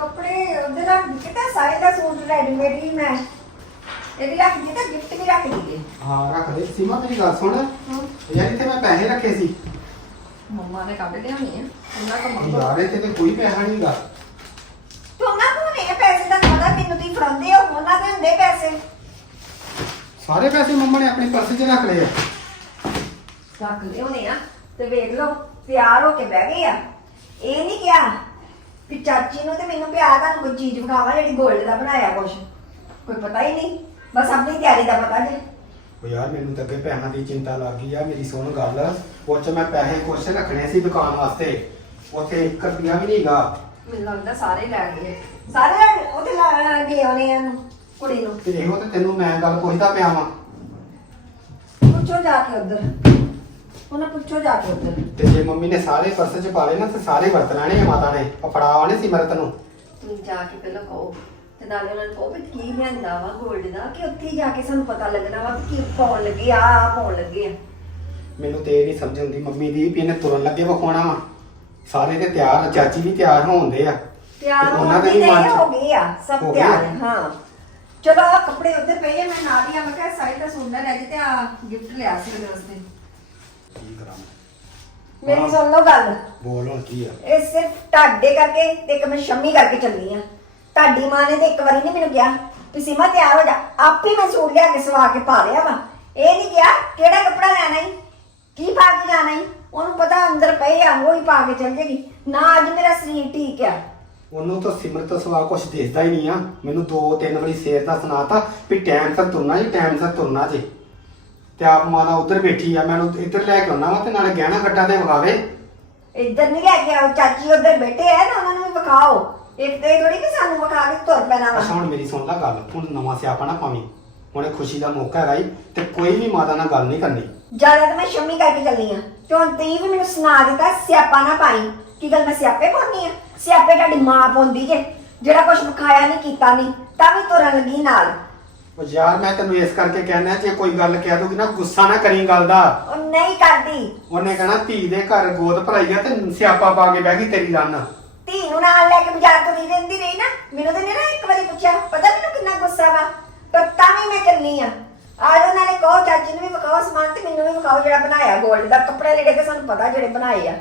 ਕੱਪੜੇ ਉਹਦੇ ਰੱਖ ਦਿੱਤੇ ਤਾਂ ਸਾਰੇ ਦਾ ਸੂਟ ਰੈਡੀਮੇਡ ਹੀ ਮੈਂ ਇਹਦੀ ਰੱਖ ਦਿੱਤਾ ਗਿਫਟ ਵੀ ਰੱਖ ਦਿੱਤੇ। ਹਾਂ ਰੱਖ ਦੇ। ਸੀਮਾ ਮੇਰੀ ਗੱਲ ਸੁਣ। ਯਾਰ ਇੱਥੇ ਮੈਂ ਪੈਸੇ ਰੱਖੇ ਸੀ। ਮੰਮਾ ਨੇ ਕੱਢ ਲਿਆ ਹੋਣੀ ਆ। ਉਹਨਾਂ ਕੋ ਮੰਗੋ ਯਾਰ ਇੱਥੇ ਤੇ ਕੋਈ ਪੈਸਾ ਨਹੀਂਗਾ ਤੂੰ ਉਹਨਾਂ ਕੋਲ ਨੇ ਪੈਸੇ ਦਾ ਪਤਾ ਮੈਨੂੰ ਤੁਸੀਂ ਫੜਾਉਂਦੇ ਹੋ ਉਹਨਾਂ ਦੇ ਹੁੰਦੇ ਪੈਸੇ। ਸਾਰੇ ਪੈਸੇ ਮੰਮਾ ਨੇ ਆਪਣੇ ਪਰਸ 'ਚ ਰੱਖ ਲਏ ਆ। ਰੱਖ ਲਏ ਹੋਣੇ ਆ। ਤੇ ਵੇਖ ਲਓ ਤਿਆਰ ਹੋ ਕੇ ਬਹਿ ਗਏ ਆ। ਇਹ ਨਹੀਂ ਕਿਹਾ ਕਿ ਚਾਚੀ ਨੂੰ ਤੇ ਮੈਨੂੰ ਪਿਆ ਤੁਹਾਨੂੰ ਕੋਈ ਚੀਜ਼ ਵਿਖਾਵਾ ਜਿਹੜੀ ਗੋਲਡ ਦਾ ਬਣਾਇਆ ਕੁਛ? ਕੋਈ ਪਤਾ ਹੀ ਨਹੀਂ। ਬਸ ਆਪਣੀ ਤਿਆਰੀ ਦਾ ਪਤਾ ਜੇ। ਉਹ ਯਾਰ ਮੈਨੂੰ ਤਾਂ ਅੱਗੇ ਪੈਸਿਆਂ ਦੀ ਚਿੰਤਾ ਲੱਗ ਗਈ ਆ ਮੇਰੀ ਸੁਣ ਗੱਲ। ਉਹ 'ਚ ਮੈਂ ਪੈਸੇ ਕੁਛ ਰੱਖਣੇ ਸੀ ਦੁਕਾਨ ਵਾਸਤੇ। ਉੱਥੇ 1 ਰੁਪਿਆ ਵੀ ਨਹੀਂਗਾ। ਮੈਨੂੰ ਲੱਗਦਾ ਸਾਰੇ ਲੈ ਗਏ। ਸਾਰੇ ਉਹਦੇ ਲਾ ਗਏ ਉਹਨੇ ਇਹਨੂੰ ਕੁੜੀ ਨੂੰ। ਤੇ ਇਹੋ ਤੇ ਤੈਨੂੰ ਮੈਂ ਗੱਲ ਪੁੱਛਦਾ ਪਿਆ ਵਾਂ। ਪੁੱਛੋ ਜਾ ਕੇ ਉਧਰ। ਉਹਨਾਂ ਪੁੱਛੋ ਜਾ ਕੇ ਉਧਰ। ਤੇ ਜੇ ਮੰਮੀ ਨੇ ਸਾਰੇ ਪਰਸ 'ਚ ਪਾ ਲਏ ਨਾ ਤੇ ਸਾਰੇ ਵਰਤ ਲੈਣੇ ਆ ਮਾਤਾ ਨੇ। ਉਹ ਫੜਾਵਾਣੇ ਸਿਮਰਤ ਨੂੰ। ਤੁਸੀਂ ਜਾ ਕੇ ਪਹਿਲਾਂ ਕਹੋ। ਤੇ ਨਾਲੇ ਉਹਨਾਂ ਨੂੰ ਕਹੋ ਵੀ ਕੀ ਲਿਆਂਦਾ ਵਾ 골ਡ ਦਾ ਕਿ ਉੱਥੇ ਹੀ ਜਾ ਕੇ ਸਾਨੂੰ ਪਤਾ ਲੱਗਣਾ ਵਾ ਕਿ ਪਾਉਣ ਲੱਗੇ ਆ ਪਾਉਣ ਲੱਗੇ ਆ। ਮੈਨੂੰ ਤੇ ਇਹ ਨਹੀਂ ਸਮਝ ਆਉਂਦੀ ਮੰਮੀ ਦੀ ਵੀ ਇਹਨੇ ਤੁਰਨ ਲੱਗੇ ਵਿਖਾਉਣਾ ਵਾ। ਸਾਰੇ ਤੇ ਤਿਆਰ ਆ, ਚਾਚੀ ਵੀ ਤਿਆਰ ਹੋਣਦੇ ਆ। ਤਿਆਰ ਤੇ ਹੋਣ ਦੇ ਦੀ ਵੀ ਮਨ 'ਚ- ਹੋ ਗਈ ਆ ਸਭ ਹੋ ਤਿਆਰ ਆ। ਹੈ। ਚਲੋ ਆ ਕੱਪੜੇ ਉੱਧਰ ਪਏ ਆ ਮੈਂ ਨਾਲ ਹੀ ਆ ਮੈਂ ਕਿਹਾ ਸਾਈਡ ਦਾ ਸੁਣਨਾ ਰਹਿ ਤੇ ਆ ਗਿਫਟ ਲਿਆ ਸੀ ਮੇਰੇ ਵਾਸਤੇ। ਕੀ ਕਰਾਂ? ਮੈਂ? ਮੇਰੀ। ਸੁਣ ਲਓ ਗੱਲ। ਬੋਲ ਹੁਣ ਕੀ ਆ? ਇਹ ਸਿਰਫ ਤੁਹਾਡੇ ਕਰਕੇ ਤੇ ਇੱਕ ਮੈਂ ਸ਼ੰਮੀ ਕਰਕੇ ਚੱਲੀ ਆ। ਤੁਹਾਡੀ ਮਾਂ ਨੇ ਤੇ ਇੱਕ ਵਾਰੀ ਨਹੀਂ ਮੈਨੂੰ ਕਿਹਾ ਵੀ ਸੀਮਾ ਤਿਆਰ ਹੋ ਜਾ। ਆਪੇ ਮੈਂ ਸੂਟ ਲਿਆ ਕੇ ਸਵਾ ਕੇ ਪਾ ਲਿਆ ਵਾ। ਇਹ ਨਹੀਂ ਕਿਹਾ ਕਿਹੜਾ ਕੱਪੜਾ ਲੈਣਾ ਈ? ਕੀ ਪਾ ਕੇ ਜਾਣਾ ਈ? ਉਹਨੂੰ ਪਤਾ ਅੰਦਰ ਪਏ ਆ ਉਹ ਹੀ ਪਾ ਕੇ ਚੱਲ ਜੇਗੀ ਨਾ ਅੱਜ ਮੇਰਾ ਸਰੀਰ ਠੀਕ ਆ। ਉਹਨੂੰ ਤਾਂ ਸਿਮਰਤ ਸਵਾ ਕੁਛ ਦੇਖਦਾ ਹੀ ਨਹੀਂ ਆ। ਮੈਨੂੰ ਦੋ ਤਿੰਨ ਵਾਰੀ ਸੇਰ ਦਾ ਸੁਣਾਤਾ ਵੀ ਟਾਈਮ ਸਿਰ ਤੁਰਨਾ ਜੀ ਟਾਈਮ ਸਿਰ ਤੁਰਨਾ ਜੀ। ਤੇ ਆਪ ਮਾਤਾ ਉੱਧਰ ਬੈਠੀ ਆ ਮੈਨੂੰ ਇੱਧਰ ਲੈ ਕੇ ਆਉਣਾ ਵਾ ਤੇ ਨਾਲੇ ਗਹਿਣਾ ਗੱਟਾ ਤੇ ਵਿਖਾਵੇ ਇੱਧਰ ਨਹੀਂ ਲੈ ਕੇ ਆਓ ਚਾਚੀ ਉੱਧਰ ਬੈਠੇ ਆ ਨਾ ਉਹਨਾਂ ਨੂੰ ਵਿਖਾਓ। ਇੱਕ ਤੇ ਥੋੜੀ ਕਿ ਸਾਨੂੰ ਵਿਖਾ ਕੇ ਤੁਰ ਪੈਣਾ ਵਾ। ਅੱਛਾ ਹੁਣ ਮੇਰੀ ਸੁਣ ਲੈ ਗੱਲ ਹੁਣ ਨਵਾਂ ਸਿਆਪਾ ਨਾ ਪਾਵੀਂ। ਹੁਣ ਇਹ ਖੁਸ਼ੀ ਦਾ ਮੌਕਾ ਹੈਗਾ ਈ ਤੇ ਕੋਈ ਵੀ ਮਾਤਾ ਨਾਲ ਗੱਲ ਨਹੀਂ ਕਰਨੀ। ਜ਼ਿਆਦਾ ਤਾਂ ਮੈਂ ਸ਼ੰਮੀ ਕਰਕੇ ਚੱਲੀ ਆ। ਤੇ ਹੁਣ ਤੀ ਵੀ ਮੈਨੂੰ ਸੁਣਾ ਦਿੱਤਾ ਸਿਆਪਾ ਨਾ ਪਾਈ। ਕੀ ਗੱਲ ਮੈਂ ਸਿਆਪੇ ਪਾਉਣੀ ਆ? ਸਿਆਪੇ ਤੁਹਾਡੀ ਮਾਂ ਪਾਉਂਦੀ ਜੇ ਜਿਹੜਾ ਕੁਝ ਵਿਖਾਇਆ ਨਹੀਂ ਕੀਤਾ ਨਹੀਂ ਤਾਂ ਵੀ ਤੁਰਨ ਲੱਗੀ ਨਾਲ। ਉਹ ਯਾਰ ਮੈਂ ਤੈਨੂੰ ਇਸ ਕਰਕੇ ਕਹਿਣਾ ਜੇ ਕੋਈ ਗੱਲ ਕਹਿ ਦੂਗੀ ਨਾ ਗੁੱਸਾ ਨਾ ਕਰੀ ਗੱਲ ਦਾ। ਉਹ ਨਹੀਂ ਕਰਦੀ। ਉਹਨੇ ਕਹਣਾ ਧੀ ਦੇ ਘਰ ਗੋਦ ਭਰਾਈ ਆ ਤੇ ਸਿਆਪਾ ਪਾ ਕੇ ਬਹਿ ਗਈ ਤੇਰੀ ਰੰਨ ਧੀ ਨੂੰ ਨਾਲ ਲੈ ਕੇ ਬਾਜ਼ਾਰ ਤੁਰੀ ਰਹਿੰਦੀ ਰਹੀ ਨਾ। ਮੈਨੂੰ ਤੇ ਨਹੀਂ ਨਾ ਇੱਕ ਵਾਰੀ ਪੁੱਛਿਆ। ਪਤਾ ਮੈਨੂੰ ਕਿੰਨਾ ਗੁੱਸਾ ਵਾ। ਪਰ ਤਾਂ ਵੀ ਮੈਂ ਚੱਲੀ ਆ। ਆਜੋ ਨਾਲੇ ਕਹੋ ਚਾਚੀ ਨੂੰ ਵੀ ਵਿਖਾਓ ਸਮਾਨ ਤੇ ਮੈਨੂੰ ਵੀ ਵਿਖਾਓ ਜਿਹੜਾ ਬਣਾਇਆ 골ਡ ਦਾ। ਕੱਪੜੇ ਜਿਹੜੇ ਤੇ ਸਾਨੂੰ ਪਤਾ ਜਿਹੜੇ ਬਣਾਏ ਆ।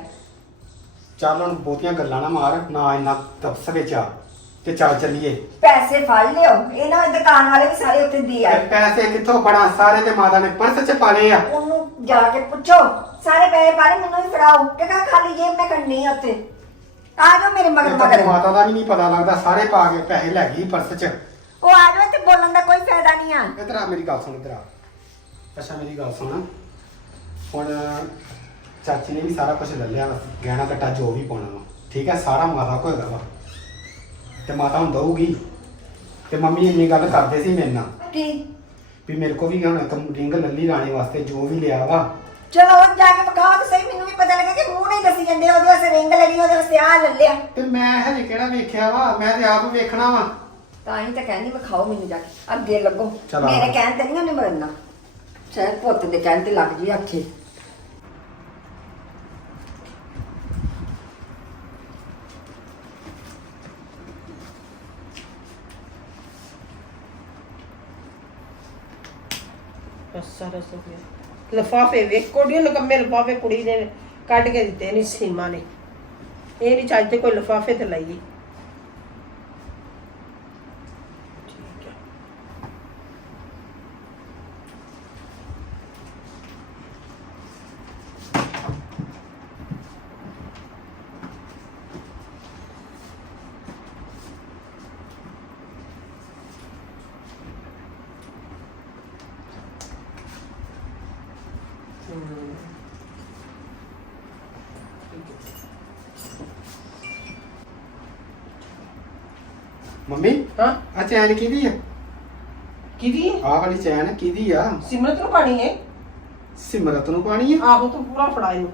ਚੱਲ ਹੁਣ ਬਹੁਤੀਆਂ ਗੱਲਾਂ ਨਾ ਮਾਰ ਨਾ ਇੰਨਾ ਤਪਸ ਵਿੱਚ ਆ। ਤੇ ਚੱਲ ਚੱਲੀਏ। ਪੈਸੇ ਫੜ ਲਿਓ ਇਹਨਾਂ ਦੁਕਾਨ ਵਾਲੇ ਵੀ ਸਾਰੇ ਉੱਥੇ ਦੇ ਆਏ। ਪੈਸੇ ਕਿੱਥੋਂ ਫੜਾ? ਸਾਰੇ ਤੇ ਮਾਤਾ ਨੇ ਪਰਸ ਚ ਪਾ ਲਏ ਆ। ਉਹਨੂੰ ਜਾ ਕੇ ਪੁੱਛੋ। ਸਾਰੇ ਪੈਸੇ ਪਾਲੇ ਮੈਨੂੰ ਵੀ ਫੜਾਓ। ਕਿਹੜਾ ਖਾਲੀ ਜੇਬ ਮੈਂ ਕਰਨੀ ਆ ਉੱਥੇ? ਆ ਜਾਓ ਮੇਰੇ ਮਗਰ ਇਹ ਤਾਂ ਮਗਰ। ਮਾਤਾ ਦਾ ਵੀ ਨਹੀਂ ਪਤਾ ਲੱਗਦਾ। ਸਾਰੇ ਪਾ ਕੇ ਪੈਸੇ ਲੈ ਗਈ ਪਰਸ ਚ। ਉਹ ਆ ਜਾਓ ਇੱਥੇ ਬੋਲਣ ਦਾ ਕੋਈ ਫਾਇਦਾ ਨਹੀਂ ਆ। ਇਧਰ ਆ ਮੇਰੀ ਗੱਲ ਸੁਣ ਇਧਰ ਆ। ਅੱਛਾ ਮੇਰੀ ਗੱਲ ਸੁਣ। ਹੁਣ ਚਾਚੀ ਨੇ ਵੀ ਸਾਰਾ ਕੁਝ ਲੈ ਲਿਆ ਵਾ, ਗਹਿਣਾ ਕੱਟਾ ਜੋ ਵੀ ਪਾਉਣਾ ਵਾ। ਠੀਕ ਹੈ ਸਾਰਾ ਮਾਤਾ ਕੋਲ ਹੈਗਾ ਵਾ। ਤੇ ਮਾਤਾ ਹੁਣ ਦਊਗੀ। ਤੇ ਮੰਮੀ ਇੰਨੀ ਗੱਲ ਕਰਦੇ ਸੀ ਮੇਰੇ ਨਾਲ ਕੀ? ਵੀ ਮੇਰੇ ਕੋ ਵੀ ਹੁਣ ਇੱਕ ਰਿੰਗ ਲੱਲੀ ਲਾਣੇ ਵਾਸਤੇ ਜੋ ਵੀ ਲਿਆ ਵਾ। ਚਲੋ ਉਹ ਜਾ ਕੇ ਵਿਖਾਓ ਤੇ ਸਹੀ ਮੈਨੂੰ ਵੀ ਪਤਾ ਲੱਗਾ ਕਿ ਮੂੰਹ ਨਹੀਂ ਦੱਸੀ ਜਾਂਦੇ ਉਹਦੇ ਵਾਸਤੇ ਰਿੰਗ ਲੱਗੀ ਉਹਦੇ ਵਾਸਤੇ ਆ ਲੈ ਲਿਆ। ਤੇ ਮੈਂ ਹਜੇ ਕਿਹੜਾ ਵੇਖਿਆ ਵਾ? ਮੈਂ ਤੇ ਆਪ ਵੇਖਣਾ ਵਾ। ਤਾਂ ਹੀ ਤਾਂ ਕਹਿੰਦੀ ਵਿਖਾਓ ਮੈਨੂੰ ਜਾ ਕੇ ਅੱਗੇ ਲੱਗੋ। ਚਲੋ। ਮੇਰੇ ਕਹਿਣ ਤੇ ਨਹੀਂ ਉਹਨੇ ਮਰਨਾ। ਸ਼ਾਇਦ ਪੁੱਤ ਦੇ ਕਹਿਣ ਤੇ ਲੱਗ ਜੀ ਆਖੇ ਅੱਛਾ ਰਸ ਹੋ ਗਿਆ ਲਫਾਫੇ ਵੇਖ, ਕੋਡੀਆਂ ਨਕੰਮੇ ਲਫਾਫੇ ਕੁੜੀ ਨੇ ਕੱਢ ਕੇ ਦਿੱਤੇ ਨਹੀਂ ਸੀਮਾ ਨੇ। ਇਹ ਨਹੀਂ ਚਾਹੀਦੇ ਕੋਈ ਲਫਾਫੇ ਤੇ ਲਾਈਏ। ਮੰਮੀ? ਹਾਂ? ਆ ਚੈਨ ਕਿਹਦੀ ਆ? ਕਿਹਦੀ? ਆਹ ਵਾਲੀ ਚੈਨ ਕਿਹਦੀ ਆ? ਸਿਮਰਤ ਨੂੰ ਪਾਣੀ ਹੈ ਸਿਮਰਤ ਨੂੰ ਪਾਣੀ ਆ? ਆਹੋ ਤੂੰ ਪੂਰਾ ਫੜਾ ਇਹਨੂੰ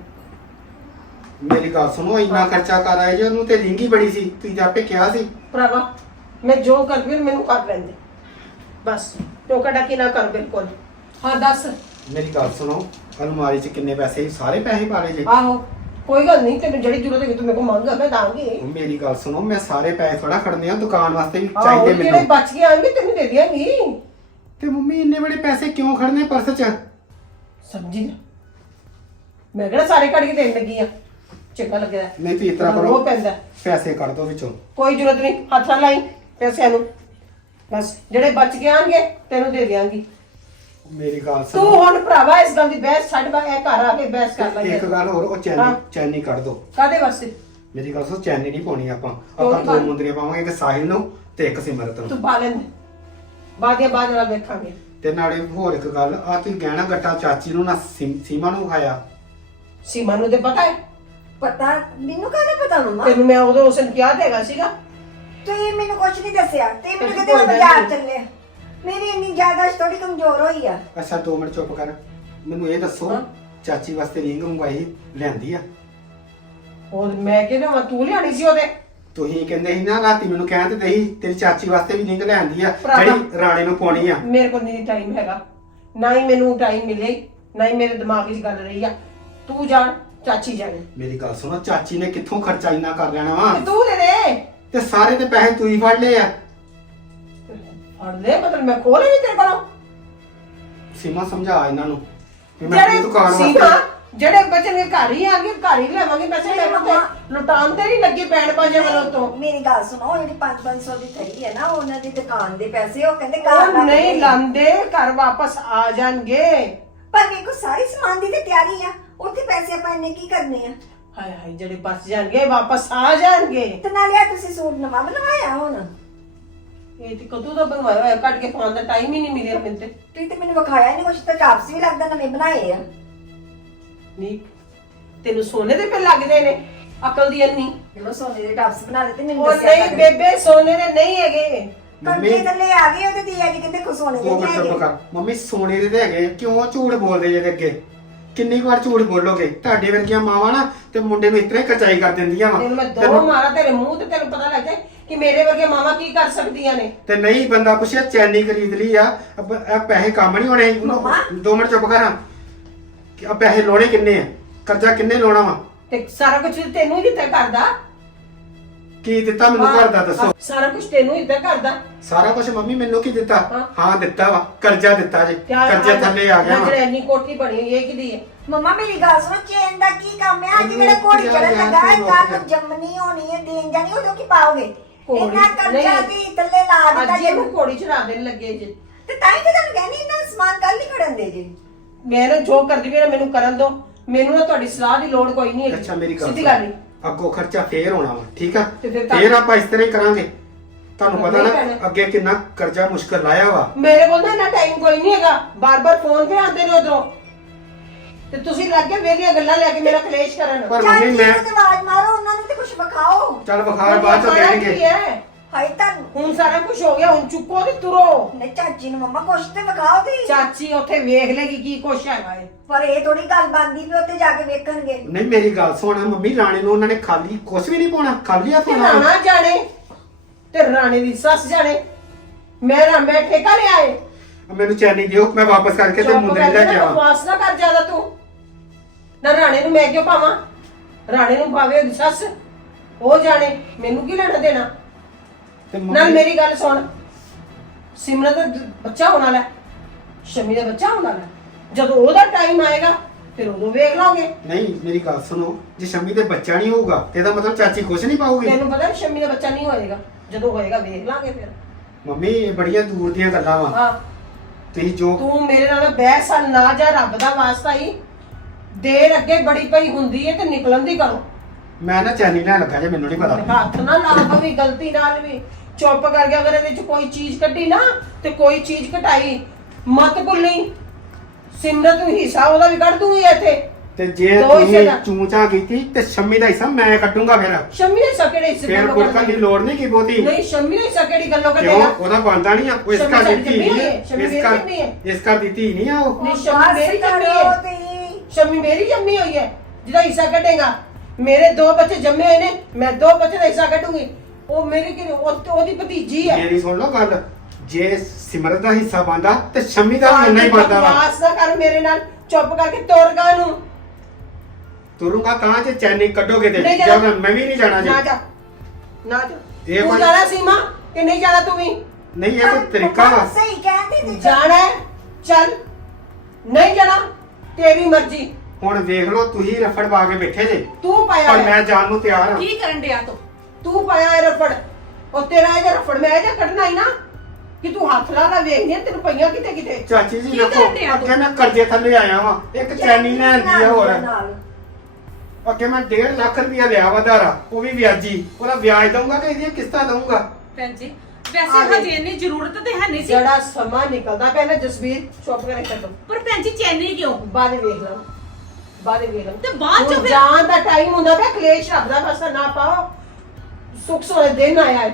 ਮੇਰੀ ਗੱਲ ਸੁਣੋ ਇੰਨਾ ਖਰਚਾ ਕਰ ਆਏ ਜੇ ਉਹਨੂੰ ਤੇ ਰਿੰਗੀ ਬੜੀ ਸੀ ਤੁਸੀਂ ਆਪੇ ਕਿਹਾ ਸੀ। ਭਰਾਵਾ ਮੈਂ ਜੋ ਕਰਦੀ ਹਾਂ ਮੈਨੂੰ ਕਰ ਲੈਂਦੇ। ਬਸ ਟੋਕਾ ਟਾਕੀ ਨਾ ਕਰ ਬਿਲਕੁਲ। ਹਾਂ ਦੱਸ। ਮੇਰੀ ਗੱਲ ਸੁਣੋ ਅਲਮਾਰੀ 'ਚ ਕਿੰਨੇ ਪੈਸੇ ਸੀ? ਸਾਰੇ ਪੈਸੇ ਪਾ ਲਏ ਜੇ। ਆਹੋ। ਕੋਈ ਗੱਲ ਨਹੀਂ ਤੈਨੂੰ ਜਿਹੜੀ ਜ਼ਰੂਰਤ ਹੈਗੀ ਤੂੰ ਮੇਰੇ ਕੋਲ ਮੰਗ ਮੈਂ ਦਾਂਗੀ। ਉਹ ਮੇਰੀ ਗੱਲ ਸੁਣੋ ਮੈਂ ਸਾਰੇ ਪੈਸੇ ਥੋੜਾ ਖੜਨੇ ਆ ਦੁਕਾਨ ਵਾਸਤੇ ਵੀ ਆਹੋ ਚਾਹੀਦੇ ਜਿਹੜੇ ਮੈਨੂੰ। ਬਚ ਕੇ ਆਣਗੇ ਤੈਨੂੰ ਦੇ ਦਿਆਂਗੀ। ਤੇ ਮੰਮੀ ਇੰਨੇ ਬੜੇ ਪੈਸੇ ਕਿਉਂ ਖੜਨੇ ਪਰਸ 'ਚ? ਸਮਝੀ ਨਾ। ਮੈਂ ਕਿਹੜਾ ਸਾਰੇ ਕੱਢ ਕੇ ਦੇਣ ਲੱਗੀ ਆ। ਚੰਗਾ ਲੱਗਦਾ ਨਹੀਂ ਤੇ ਇਸ ਤਰ੍ਹਾਂ ਉਹ ਕਰੋ ਪੈਂਦਾ। ਪੈਸੇ ਕੱਢ ਦੋ ਵਿੱਚੋਂ। ਕੋਈ ਜ਼ਰੂਰਤ ਨਹੀਂ ਹੱਥ ਲਾਈ ਪੈਸਿਆਂ ਨੂੰ। ਬਸ ਜਿਹੜੇ ਬਚ ਕੇ ਆਣਗੇ ਤੈਨੂੰ ਦੇ ਦਿਆਂਗੀ। ਮੇਰੀ ਗੱਲ ਤੂੰ ਸੁਣੋ ਹੁਣ ਭਰਾਵਾ ਇਸ ਗੱਲ ਦੀ ਬਹਿਸ ਛੱਡ ਬਾ ਇਹ ਘਰ ਆ ਕੇ ਬਹਿਸ ਕਰ ਲਾਂਗੇ ਇੱਕ ਗੱਲ ਹੋਰ ਉਹ ਹਾਂ। ਚੈਨੀ ਚੈਨੀ ਕੱਢ ਦੋ। ਕਾਦੇ ਵਾਸਤੇ? ਮੇਰੀ ਗੱਲ ਸੁਣ ਚੈਨੀ ਨਹੀਂ ਪਾਉਣੀ ਆਪਾਂ। ਆਪਾਂ ਦੋ ਪਾਉਣੀ? ਮੁੰਦਰੀਆਂ ਪਾਵਾਂਗੇ ਇੱਕ ਸਾਹਿਲ ਨੂੰ ਤੇ ਇੱਕ ਸਿਮਰਤ ਨੂੰ। ਤੂੰ ਪਾ ਲੈਂਦੇ। ਬਾਦੀਆਂ ਬਾਦ ਨਾਲ ਵੇਖਾਂਗੇ। ਤੇ ਨਾਲੇ ਹੋਰ ਇੱਕ ਗੱਲ ਆ ਤੁਸੀਂ ਗਹਿਣਾ ਗੱਟਾ ਚਾਚੀ ਨੂੰ ਨਾ ਸਿਮ- ਸੀਮਾ ਨੂੰ ਖਾਇਆ ਸੀਮਾ ਨੂੰ ਤੇ ਪਤਾ ਹੈ। ਪਤਾ? ਮੈਨੂੰ ਕਾਹਦਾ ਪਤਾ ਮੰਮਾ? ਤੈਨੂੰ ਮੈਂ ਉਦੋਂ ਉਸ ਨੂੰ ਕਿਹਾ ਤੇਗਾ ਸੀਗਾ। ਤੁਸੀਂ ਮੈਨੂੰ ਕੁਝ ਨਹੀਂ ਦੱਸਿਆ। ਤੇ ਮੈਨੂੰ ਕਿਤੇ ਬਾਜ਼ਾਰ। ਚੱਲੇ। ਮੇਰੀ ਇੰਨੀ ਜ਼ਿਆਦਾ ਥੋੜੀ ਕਮਜ਼ੋਰ ਹੋਈ ਆ। ਅੱਛਾ ਦੋ ਮਿੰਟ ਚੁੱਪ ਕਰ। ਮੈਨੂੰ ਇਹ ਦੱਸੋ ਹਾਂ। ਚਾਚੀ ਵਾਸਤੇ ਰਿੰਗ ਮੰਗਵਾਈ ਲਿਆਂਦੀ ਆ? ਉਹ ਮੈਂ ਕਿਹਾ ਮੈਂ ਤੂੰ ਲਿਆਣੀ ਸੀ ਉਹਦੇ? ਤੁਸੀਂ ਕਹਿੰਦੇ ਸੀ ਨਾ ਰਾਤੀ ਮੈਨੂੰ ਕਹਿੰਦੇ ਤੇ ਸੀ ਤੇਰੀ ਚਾਚੀ ਵਾਸਤੇ ਵੀ ਰਿੰਗ ਲਿਆਂਦੀ ਆ ਭਰਾਵਾ। ਜਿਹੜੀ ਰਾਣੇ ਨੂੰ ਪਾਉਣੀ ਆ। ਮੇਰੇ ਕੋਲ ਨਹੀਂ ਟਾਈਮ ਹੈਗਾ। ਨਾ ਹੀ ਮੈਨੂੰ ਟਾਈਮ ਮਿਲੇ ਨਾ ਹੀ ਮੇਰੇ ਦਿਮਾਗ 'ਚ ਗੱਲ ਰਹੀ ਆ। ਤੂੰ ਜਾਣ ਚਾਚੀ ਜਾਣੇ। ਮੇਰੀ ਗੱਲ ਸੁਣੋ ਚਾਚੀ ਨੇ ਕਿੱਥੋਂ ਖਰਚਾ ਇੰਨਾ ਕਰ ਲੈਣਾ ਵਾ? ਤੇ ਤੂੰ ਦੇ ਦੇ। ਤੇ ਸਾਰੇ ਤੇ ਪੈਸੇ ਤੂੰ ਹੀ ਫੜ ਲਏ ਆ। ਫੜ ਲੈ ਮਤਲਬ ਮੈਂ ਖੋਲੇ ਨਹੀਂ ਤੇਰੇ ਕੋਲੋਂ। ਸੀਮਾ ਸਮਝਾ ਇਹਨਾਂ ਨੂੰ। ਵੀ ਮੈਂ ਆਪਣੀ ਜਿਹੜੇ ਦੁਕਾਨ ਸੀਮਾ ਵਾਸਤੇ ਜਿਹੜੇ ਬਚਨਗੇ ਘਰ ਹੀ ਆਣਗੇ ਘਰ ਹੀ ਲੈਵਾਂਗੇ ਪੈਸੇ ਨਹੀਂ ਮੇਰੇ ਕੋਲ ਮੰਮਾ। ਲੁਟਾਉਣ ਤੇ ਨਹੀਂ ਲੱਗੀ ਪੈਣ ਪਾਜੇ ਵੱਲੋਂ ਤੋਂ। ਮੇਰੀ ਗੱਲ ਸੁਣੋ ਉਹ ਜਿਹੜੀ 5-500 ਦੀ ਥਈ ਹੈ ਨਾ ਉਹਨਾਂ ਦੀ ਦੁਕਾਨ ਦੇ ਪੈਸੇ ਉਹ ਕਹਿੰਦੇ ਘਰ ਉਹ ਰੱਖ ਨਹੀਂ ਦੇ। ਲਾਂਦੇ ਘਰ ਵਾਪਸ ਆ ਜਾਣਗੇ। ਪਰ ਵੇਖੋ ਸਾਰੀ ਸਮਾਨ ਦੀ ਤੇ ਤਿਆਰੀ ਆ। ਉੱਥੇ ਪੈਸੇ ਆਪਾਂ ਇੰਨੇ ਕੀ ਕਰਨੇ ਆ? ਹਾਏ ਹਾਏ ਜਿਹੜੇ ਬਚ ਜਾਣਗੇ ਵਾਪਸ ਆ ਜਾਣਗੇ। ਤੇ ਨਾਲੇ ਆ ਤੁਸੀਂ ਸੂਟ ਨਵਾਂ ਬਣਵਾਇਆ ਹੁਣ? ਇਹ ਤੇ ਕਦੋਂ ਦਾ ਬਣਵਾਇਆ ਹੋਇਆ? ਕੱਢ ਕੇ ਪਾਉਣ ਦਾ ਟਾਈਮ ਹੀ ਨਹੀਂ ਮਿਲਿਆ ਮੈਨੂੰ ਤੇ। ਤੁਸੀਂ ਤੇ ਮੈਨੂੰ ਵਿਖਾਇਆ ਨਹੀਂ ਕੁਛ ਤਾਂ ਟਾਪਸ ਵੀ ਲੱਗਦਾ ਨਵੇਂ ਬਣਾਏ ਆ। ਨਹੀਂ ਤੈਨੂੰ ਸੋਨੇ ਦੇ ਪੇ ਲੱਗਦੇ ਨੇ? ਅਕਲ ਦੀ ਅੰਨੀ। ਜਦੋਂ ਸੋਨੇ ਦੇ ਟਾਪਸ ਬਣਾ ਲਏ ਤੇ ਮੈਨੂੰ ਉਹ ਦੱਸਿਆ ਨਹੀਂ ਬੇਬੇ ਸੋਨੇ ਦੇ ਨਹੀਂ ਹੈਗੇ। ਮੰਮੀ ਕੰਨੇ ਥੱਲੇ ਆ ਗਏ ਉਹਦੇ ਦੀ ਅੱਜ ਕਿਤੇ ਸੋਨੇ ਦੇ ਦੋ ਮਿੰਟ ਨਹੀਂ ਚੁੱਪ ਹੈਗੇ। ਕਰ। ਮੰਮੀ ਸੋਨੇ ਦੇ ਤੇ ਹੈਗੇ। ਕਿਉਂ ਝੂਠ ਬੋਲਦੇ ਜੇ ਅੱਗੇ? ਕਿੰਨੀ ਕੁ ਵਾਰ ਝੂਠ ਬੋਲੋਗੇ? ਤੁਹਾਡੇ ਵਰਗੀਆਂ ਮਾਵਾਂ ਨਾ ਤੇ ਮੁੰਡੇ ਨੂੰ ਇਤਨੇ ਕਚਾਈ ਕਰ ਦਿੰਦੀਆਂ ਵਾ। ਤੈਨੂੰ ਮੈਂ ਦੋ ਮਾਰਾ ਤੇਰੇ ਮੂੰਹ ਤੇ ਤੈਨੂੰ ਪਤਾ ਲੱਗ ਜਾਏ। ਕਿ ਮੇਰੇ ਵਰਗੇ ਮਾਵਾ ਕੀ ਕਰ ਸਕਦੀਆਂ ਨੇ? ਤੇ ਨਹੀਂ ਬੰਦਾ ਪੁੱਛਿਆ ਚੈਨੀ ਖਰੀਦ ਲਈ ਆ। ਅਬ ਇਹ ਪੈਸੇ ਕੰਮ ਨਹੀਂ ਹੋਣੇ। ਮੰਮਾ। ਦੋ ਮਿੰਟ ਚੁੱਪ ਕਰ ਆ। ਪੈਸੇ ਲੋਣੇ ਕਿੰਨੇ ਆ? ਕਰਜ਼ਾ ਕਿੰਨੇ ਲੋਣਾ ਵਾ? ਤੇ ਸਾਰਾ ਕੁਝ ਤੈਨੂੰ ਹੀ ਦਿੱਤਾ ਕਰਦਾ ਕੀ ਦਿੱਤਾ ਮੈਨੂੰ ਘਰ ਦਾ ਦੱਸੋ। ਸਾਰਾ ਕੁਝ ਤੈਨੂੰ ਹੀ ਦਿੱਤਾ ਕਰਦਾ ਸਾਰਾ ਕੁਝ ਮੰਮੀ ਮੈਨੂੰ ਕੀ ਦਿੱਤਾ? ਹਾਂ। ਹਾਂ ਦਿੱਤਾ ਵਾ। ਕਰਜ਼ਾ ਦਿੱਤਾ ਜੀ। ਕਰਜ਼ੇ ਥੱਲੇ ਆ ਗਿਆ ਵਾ। ਜਿਹੜੇ ਇੰਨੀ ਕੋਠੀ ਬਣੀ ਹੋਈ ਹੈ ਕਿਦੀ ਹੈ ਮੰਮਾ ਮੇਰੀ ਗੱਲ ਸੁਣੋ ਚੇਨ ਦਾ ਕੀ ਕੰਮ ਹੈ? ਅੱਜ ਮੇਰਾ ਕੋੜੀ ਚੜਨ ਲੱਗਾ ਹੈ ਕਿ ਕੱਲ ਨੂੰ ਜੰਮਣੀ ਹੋਣੀ ਹੈ ਦੇਣ ਜਾਣੀ ਉਦੋਂ ਕੀ ਪਾਓਗੇ। ਘੋੜੀ- ਇੰਨਾ ਕਰਜ਼ਾ ਨਹੀਂ। ਦੀ ਥੱਲੇ ਲਾ ਦਿੱਤਾ ਅੱਜ ਜੇ। ਇਹਨੂੰ ਘੋੜੀ ਚੜਾ ਦੇਣ ਲੱਗੇ ਜੇ। ਤੇ ਤਾਂ ਹੀ ਤਾਂ ਤੁਹਾਨੂੰ ਕਹਿੰਦੀ ਇੰਨਾ ਸਮਾਨ ਕੱਲ ਨਹੀਂ ਖੜਨ ਦੇ ਜੇ। ਮੈਂ ਨਾ ਜੋ ਕਰਦੀ ਵੀ ਨਾ ਮੈਨੂੰ ਕਰਨ ਦੋ। ਮੈਨੂੰ ਨਾ ਤੁਹਾਡੀ ਸਲਾਹ ਦੀ ਲੋੜ ਕੋਈ ਨਹੀਂ ਹੈਗੀ। ਅੱਛਾ ਮੇਰੀ ਗੱਲ ਸਿੱਧੀ ਸੁਣ। ਗੱਲ ਨਹੀਂ। ਅੱਗੋਂ ਖਰਚਾ ਫੇਰ ਹੋਣਾ ਵਾ ਠੀਕ ਆ? ਤੇ ਫਿਰ ਤਾਂ- ਫੇਰ ਆਪਾਂ ਇਸ ਤਰ੍ਹਾਂ ਹੀ ਕਰਾਂਗੇ। ਤੁਹਾਨੂੰ ਪਤਾ ਨਹੀਂ ਨਾ ਭੈਣੇ। ਅੱਗੇ ਕਿੰਨਾ ਕਰਜ਼ਾ ਮੁਸ਼ਕਲ ਲਾਇਆ ਵਾ। ਮੇਰੇ ਕੋਲ ਨਾ ਇੰਨਾ ਟਾਈਮ ਕੋਈ ਨਹੀਂ ਹੈਗਾ। ਬਾਰ-ਬਾਰ ਫੋਨ ਤੇ ਆਉਂਦੇ ਨੇ ਉਧਰੋਂ। ਤੇ ਤੁਸੀਂ ਲੱਗ ਗਏ ਵੇਲੀਆਂ ਗੱਲਾਂ ਲੈ ਕੇ ਮੇਰਾ ਕਲੇਸ਼ ਕਰਨ। ਪਰ ਮੰਮੀ ਮੈਂ ਆਵਾਜ਼ ਮਾਰੋ ਉਹਨਾਂ ਨੂੰ ਤੇ ਕੁਝ ਵਿਖਾਓ। ਚੱਲ ਬੁਖਾਰ ਬਾਅਦ ਚ ਖਾਣਾ ਕੀ ਦੇਣਗੇ। ਹੈ? ਹਾਏ ਤੁਹਾਨੂੰ ਹੁਣ ਸਾਰਾ ਕੁਝ ਹੋ ਗਿਆ ਹੁਣ ਚੁੱਕੋ ਤੇ ਤੁਰੋ। ਨੇ ਚਾਚੀ ਨੂੰ ਮੰਮਾ ਕੁਛ ਤੇ ਵਿਖਾਓ ਤੇ ਚਾਚੀ ਉੱਥੇ ਵੇਖ ਲੇਗੀ ਕੀ ਕੁਛ ਹੈਗਾ ਏ। ਪਰ ਇਹ ਥੋੜੀ ਗੱਲ ਬੰਦੀ ਵੀ ਉੱਥੇ ਜਾ ਕੇ ਵੇਖਣਗੇ। ਨਹੀਂ ਮੇਰੀ ਗੱਲ ਸੁਣ ਮੰਮੀ ਰਾਣੇ ਨੂੰ ਉਹਨਾਂ ਨੇ ਖਾਲੀ ਕੁਛ ਵੀ ਨਹੀਂ ਪਾਉਣਾ ਖਾਲੀ ਹੱਥ ਤੇ ਹੋਣਾ। ਰਾਣਾ ਜਾਣੇ ਤੇ ਰਾਣੇ ਦੀ ਸੱਸ ਜਾਣੇ। ਮੇਰਾ ਮੈਂ ਠੇਕਾ ਲਿਆ ਏ। ਮੈਨੂੰ ਚੈਨੀ ਦਿਓ ਮੈਂ ਵਾਪਸ ਕਰਕੇ ਤੇ ਚੁੱਪ ਮੁੰਦਰੀ ਲੈ ਕਰਕੇ ਕੇ ਨਾ ਆਵਾਂ। ਬਕਵਾਸ ਨਾ ਕਰ ਜ਼ਿਆਦਾ ਤੂੰ। ਨਾ ਰਾਣੇ ਨੂੰ ਮੈਂ ਕਿਉਂ ਪਾਵਾਂ? ਰਾਣੇ ਨੂੰ ਪਾਵੇ ਉਹਦੀ ਸੱਸ? ਉਹ ਜਾਣੇ ਮੈਨੂੰ ਕੀ ਲੈਣਾ ਦੇਣਾ? ਤੇ ਨਾਲ ਮੰਮੀ ਮੇਰੀ ਗੱਲ ਸੁਣ। ਸਿਮਰਤ ਦਾ ਦ- ਬੱਚਾ ਹੋਣ ਵਾਲਾ ਹੈ। ਸ਼ਮੀ ਦਾ ਬੱਚਾ ਹੋਣ ਵਾਲਾ ਹੈ। ਜਦੋਂ ਉਹਦਾ ਟਾਈਮ ਆਏਗਾ ਫਿਰ ਉਦੋਂ ਵੇਖ ਲਾਂਗੇ। ਨਹੀਂ ਮੇਰੀ ਗੱਲ ਸੁਣੋ। ਜੇ ਸ਼ੰਮੀ ਦੇ ਬੱਚਾ ਨਹੀਂ ਹੋਊਗਾ ਤੇ ਇਹਦਾ ਮਤਲਬ ਚਾਚੀ ਕੁਛ ਨਹੀਂ ਪਾਊਗੀ? ਤੈਨੂੰ ਪਤਾ ਨਹੀਂ ਸ਼ਮੀ ਦਾ ਬੱਚਾ ਨਹੀਂ ਹੋਏਗਾ। ਜਦੋਂ ਹੋਏਗਾ ਵੇਖ ਲਾਂਗੇ ਫਿਰ। ਮੰਮੀ ਇਹ ਬੜੀਆਂ ਦੂਰ ਦੀਆਂ ਗੱਲਾਂ ਵਾ। ਹਾਂ। ਤੁਸੀਂ ਜੋ ਤੂੰ ਮੇਰੇ ਨਾਲ ਬਹਿਸ ਆ ਨਾ ਜਾ ਰੱਬ ਦਾ ਵਾਸਤਾ ਹੀ। ਦੇਰ ਅੱਗੇ ਬੜੀ ਪਈ ਹੁੰਦੀ ਹੈ ਤੇ ਨਿਕਲਣ ਦੀ ਕਰੋ ਮੈਂ ਨਾ ਚੈਨੀ ਲੈਣ ਲੱਗਾ ਜੇ ਮੈਨੂੰ ਨਹੀਂ ਪਤਾ। ਹੱਥ ਨਾ ਲਾ ਕਵੀ ਗਲਤੀ ਨਾਲ ਵੀ। ਚੁੱਪ ਕਰਕੇ ਅਗਰ ਇਹਦੇ ਚ ਕੋਈ ਚੀਜ਼ ਕੱਢੀ ਨਾ ਤੇ ਕੋਈ ਚੀਜ਼ ਘਟਾਈ ਮਤ ਭੁੱਲੀ। ਸਿਮਰਤ ਨੂੰ ਹਿੱਸਾ ਉਹਦਾ ਵੀ ਕੱਢ ਦੂੰਗੀ ਇੱਥੇ। ਤੇ ਜੇ ਦੋ ਹਿੱਸੇ ਤੁਸੀਂ ਦਾ। ਚੂਚਾ ਕੀਤੀ ਤੇ ਸ਼ੰਮੀ ਦਾ ਹਿੱਸਾ ਮੈਂ ਕੱਟੂੰਗਾ ਫਿਰ। ਸ਼ਮੀ ਨੇ ਸਕੜੇ ਇਸ ਫਿਰ ਗੱਲੋਂ ਕੁੜਕਣ। ਦੀ ਲੋੜ ਨਹੀਂ ਕੀ ਬਹੁਤੀ? ਨਹੀਂ ਸ਼ਮੀ ਨੇ ਸਕੜੀ ਗੱਲੋਂ ਕਿਉਂ? ਕੱਢੇਗਾ ਉਹਦਾ ਬਣਦਾ ਨਹੀਂ ਆ ਉਹ ਇਸ ਸ਼ੰਮੀ ਘਰ ਸਾਡੀ ਦੀ ਧੀ ਜੰਮੀ ਨਹੀਂ ਹੋਈ ਆ। ਹੈ, ਸ਼ੰਮੀ ਇਸ ਮੇਰੀ ਘਰ ਜੰਮੀ ਹੈ। ਇਸ ਘਰ ਦੀ ਧੀ ਨਹੀਂ ਆ ਉਹ। ਨਹੀਂ ਸ਼ਮੀ ਮੇਰੀ ਜੰਮੀ ਹੈ। ਜੰਮੀ ਹੋਈ ਹੈ ਜਿਹਦਾ ਹਿੱਸਾ ਕੱਢੇਗਾ। ਮੇਰੇ ਦੋ ਬੱਚੇ ਜੰਮੇ ਹੋਏ ਨੇ ਮੈਂ ਦੋ ਬੱਚੇ ਦਾ ਹਿੱਸਾ ਕੱਢੂੰਗੀ। ਉਹ ਮੇਰੀ ਕਿ ਉਹ- ਉਹਦੀ ਭਤੀਜੀ ਹੈ। ਮੇਰੀ ਸੁਣ ਲਓ ਗੱਲ। ਜੇ ਸਿਮਰਤ ਦਾ ਹਿੱਸਾ ਬੰਦਾ ਤੇ ਸ਼ੰਮੀ ਦਾ ਵੀ ਉਨਾ ਹੀ ਬੰਦਾ ਵਾ। ਬਕਵਾਸ ਨਾ ਕਰ ਮੇਰੇ ਨਾਲ ਚੁੱਪ ਕਰਕੇ ਤੁਰ ਗਾ ਨੂੰ। ਤੁਰੂੰਗਾ ਤਾਂ ਜੇ ਚੈਨੀ ਕੱਢੋਗੇ ਤੇ। ਨਹੀਂ ਜਾਣਾ। ਮੈਂ ਮੈਂ ਵੀ ਨਹੀਂ ਜਾਣਾ ਜੀ। ਨਾ ਜਾ। ਨਾ ਜਾ। ਇਹ ਤੂੰ ਕੋਈ- ਜਾਣਾ ਸੀਮਾ ਕਿ ਨਹੀਂ ਜਾਣਾ ਤੂੰ ਵੀ? ਨਹੀਂ ਇਹ ਕੋਈ ਤਰੀਕਾ ਵਾ। ਸਹੀ ਕਹਿੰਦੇ ਤੇ। ਜਾਣਾ ਹੈ ਚੱਲ। ਨਹੀਂ ਜਾਣਾ ਤੇਰੀ ਮਰਜ਼ੀ। ਹੁਣ ਵੇਖ ਲਓ ਤੁਸੀਂ ਰਫੜ ਪਾ ਕੇ ਬੈਠੇ ਜੇ। ਤੂੰ ਪਾਇਆ ਪਰ ਹੈ। ਮੈਂ ਜਾਣ ਨੂੰ ਤਿਆਰ ਹਾਂ। ਕੀ ਕਰਨ ਡਿਆ ਤੂੰ? ਤੂੰ ਪਾਇਆ ਹੈ ਰਫੜ। ਉਹ ਤੇਰਾ ਇਹ ਰਫੜ। ਮੈਂ ਇਹ ਕੱਢਣਾ ਹੀ ਨਾ। ਕਿ ਤੂੰ ਹੱਥ ਲਾ ਲਾ ਵੇਖਦੀ ਆ ਤੈਨੂੰ ਪਈਆਂ ਕਿਤੇ ਕਿਤੇ। ਚਾਚੀ ਜੀ ਕੀ ਤੂੰ? ਅੱਗੇ ਮੈਂ ਕਰਜ਼ੇ ਥੱਲੇ ਆਇਆ ਵਾਂ। ਇੱਕ ਚੈਨੀ ਲੈਣ ਦੀ ਆ ਹੋਰ। ਅੱਗੇ ਮੈਂ 1.5 ਲੱਖ ਰੁਪਇਆ ਲਿਆ ਵਾ ਧਾਰਾ ਉਹ ਵੀ ਵਿਆਜੀ। ਉਹਦਾ ਵਿਆਜ ਦਊਂਗਾ ਕਿ ਇਹਦੀਆਂ ਕਿਸ਼ਤਾਂ ਦਊਂਗਾ? ਭੈਣ ਜੀ ਵੈਸੇ। ਹਜੇ ਇੰਨੀ ਜ਼ਰੂਰਤ ਤੇ ਹੈ ਨਹੀਂ ਸੀ। ਜਿਹੜਾ ਸਮਾਂ ਨਿਕਲਦਾ ਨਾ ਜਸਵੀਰ ਚੁੱਪ ਕਰਕੇ ਛੱਡੋ ਪਰ ਭੈਣ ਜੀ ਚੈਨੀ ਕਿਉਂ? ਬਾਅਦ ਵੇਖ ਲਾ। ਬਾਅਦ ਵੇਖ ਲਾ ਤੇ ਬਾਅਦ ਚੋਂ ਹੁਣ ਫਿਰ- ਜਾਣ ਦਾ ਟਾਈਮ ਹੁੰਦਾ ਪਿਆ ਕਲੇਸ਼ ਰੱਖਦਾ ਬਸ ਨਾ ਪਾਓ। ਸੁੱਖ ਸੋਏ ਦਿਨ ਆਇਆ ਹੈ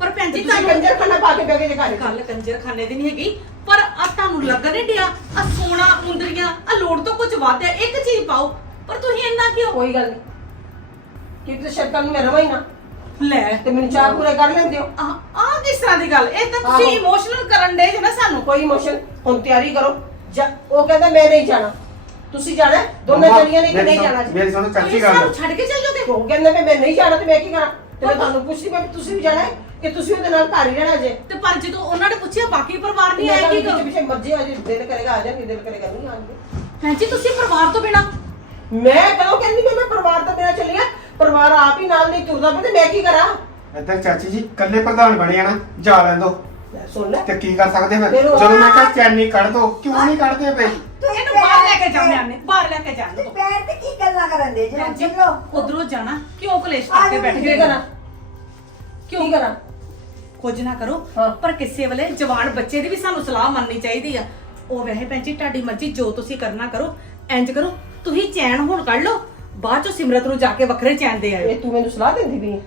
ਪਰ ਭੈਣ ਜੀ ਤੁਸੀਂ ਕੰਜਰ ਖਾਨਾ ਪਾ ਕੇ ਬਹਿ ਕੇ ਦਿਖਾ ਰਹੇ ਗੱਲ ਕੰਜਰ ਖਾਨੇ ਦੀ ਨਹੀਂ ਹੈਗੀ ਪਰ ਆ ਤੁਹਾਨੂੰ ਲੱਗ ਨਹੀਂ ਡਿਆ ਆ ਸੋਨਾ ਮੁੰਦਰੀਆਂ ਆ ਲੋੜ ਤੋਂ ਕੁਝ ਵੱਧ ਹੈ ਇੱਕ ਚੀਜ਼ ਪਾਓ ਪਰ ਤੁਸੀਂ ਇੰਨਾ ਕਿਉਂ? ਕੋਈ ਗੱਲ ਨਹੀਂ। ਕਿ ਤੇ ਸ਼ਰਤਾਂ ਨੂੰ ਮੈਂ ਰਵਾਂ ਹੀ ਨਾ। ਲੈ। ਤੇ ਮੈਨੂੰ ਚਾਹ ਪੂਰੇ ਕਰ ਲੈਂਦੇ ਹੋ। ਆ ਆ ਕਿਸ ਤਰ੍ਹਾਂ ਦੀ ਗੱਲ? ਇਹ ਤਾਂ ਤੁਸੀਂ ਆਹੋ। ਇਮੋਸ਼ਨਲ ਕਰਨ ਦੇ ਜੇ ਨਾ ਸਾਨੂੰ। ਕੋਈ ਇਮੋਸ਼ਨ ਹੁਣ ਤਿਆਰੀ ਕਰੋ। ਜਾ ਉਹ ਕਹਿੰਦਾ ਮੈਂ ਨਹੀਂ ਜਾਣਾ। ਤੁਸੀਂ ਜਾਣਾ? ਹੈ? ਦੋਨੇ ਮੰਮਾ, ਜਣੀਆਂ ਨੇ ਕਿ ਮੇਰੀ ਨਹੀਂ ਸੁਣ- ਜਾਣਾ ਜੀ? ਮੇਰੀ ਸੁਣੋ ਚਾਚੀ ਗੱਲ। ਛੱਡ ਕੇ ਚੱਲ ਜਾਓਗੇ ਉਹ ਕਹਿੰਦਾ ਵੀ ਮੈਂ ਨਹੀਂ ਜਾਣਾ ਤੇ ਮੈਂ ਕੀ ਕਰਾਂ? ਤੇ ਮੈਂ ਤੁਹਾਨੂੰ ਪੁੱਛਦੀ ਮੈਂ ਵੀ ਤੁਸੀਂ ਵੀ ਜਾਣਾ ਹੈ ਕਿ ਤੁਸੀਂ ਉਹਦੇ ਨਾਲ ਘਰ ਹੀ ਰਹਿਣਾ ਜੇ? ਤੇ ਪਰ ਜਦੋਂ ਉਹਨਾਂ ਨੇ ਪੁੱਛਿਆ ਬਾਕੀ ਪਰਿਵਾਰ ਨਹੀਂ ਆਇਆ ਕੀ ਕਰੋ ਪਿੱਛੇ ਮਰਜ਼ੀ ਆ ਜੇ ਦਿਲ ਕਰੇਗਾ ਆ ਜਾਣਗੇ ਦਿਲ ਕਰੇਗਾ ਨਹੀਂ ਆਣਗੇ ਭੈਣ ਜੀ ਤੁਸੀਂ ਪਰਿਵਾਰ ਤੋਂ ਬਿਨਾ? ਮੈਂ ਕਦੋਂ ਕਹਿੰਦੀ ਮੈਂ ਪਰਿਵਾਰ ਤੋਂ ਬਿਨਾਂ ਚੱਲੀ ਆ। ਪਰਿਵਾਰ ਆਪ ਹੀ ਨਾਲ ਨਹੀਂ ਤੁਰਦਾ ਪਿਆ ਤੇ ਮੈਂ ਕੀ ਕਰਾਂ? ਇੱਧਰ ਚਾਚੀ ਜੀ ਕੱਲੇ ਪ੍ਰਧਾਨ ਬਣੇ ਆ ਨਾ ਜਾ ਲੈਣ ਦੋ। ਲੈ ਸੁਣ ਲੈ। ਤੇ ਕੀ ਕਰ ਸਕਦੇ ਫਿਰ? ਫਿਰ ਉਹ- ਜਦੋਂ ਮੈਂ ਕਿਹਾ ਚੈਨੀ ਕੱਢ ਦੋ ਕਿਉਂ ਨਹੀਂ ਕੱਢਦੇ ਪਏ? ਬਾਹਰ ਲੈ ਕੇ ਜਾਂਦੇ ਆਨੇ ਬਾਹਰ ਲੈ ਕੇ ਜਾਣ ਤੇ ਪੈਰ ਤੇ ਕੀ ਗੱਲਾਂ ਕਰਨ ਦੇ ਭੈਣ ਜੀ ਜੀ ਚਲੋ। ਉਧਰੋਂ ਜਾਣਾ ਕਿਉਂ ਕਲੇਸ਼ ਕਰਕੇ ਬੈਠ ਕਰਾਂ? ਕਿਉਂ? ਕਰਾਂ? ਕੁਝ ਨਾ ਕਰੋ ਹਾਂ। ਪਰ ਕਿਸੇ ਵੇਲੇ ਜਵਾਨ ਬੱਚੇ ਦੀ ਵੀ ਸਾਨੂੰ ਸਲਾਹ ਮੰਨਣੀ ਚਾਹੀਦੀ ਆ। ਉਹ ਵੈਸੇ ਜੀ ਤੁਹਾਡੀ ਮਰਜ਼ੀ ਜੋ ਤੁਸੀਂ ਕਰਨਾ ਕਰੋ ਇੰਜ ਕਰੋ। ਤੁਸੀਂ ਚੈਨ ਹੁਣ ਕੱਢ ਲਓ ਬਾਅਦ ਚੋਂ ਸਿਮਰਤ ਨੂੰ ਜਾ ਕੇ ਵੱਖਰੇ ਚੈਨ ਦੇ ਆਇਓ। ਇਹ ਤੂੰ ਮੈਨੂੰ ਸਲਾਹ ਦਿੰਦੀ ਵੀ ਹੈ?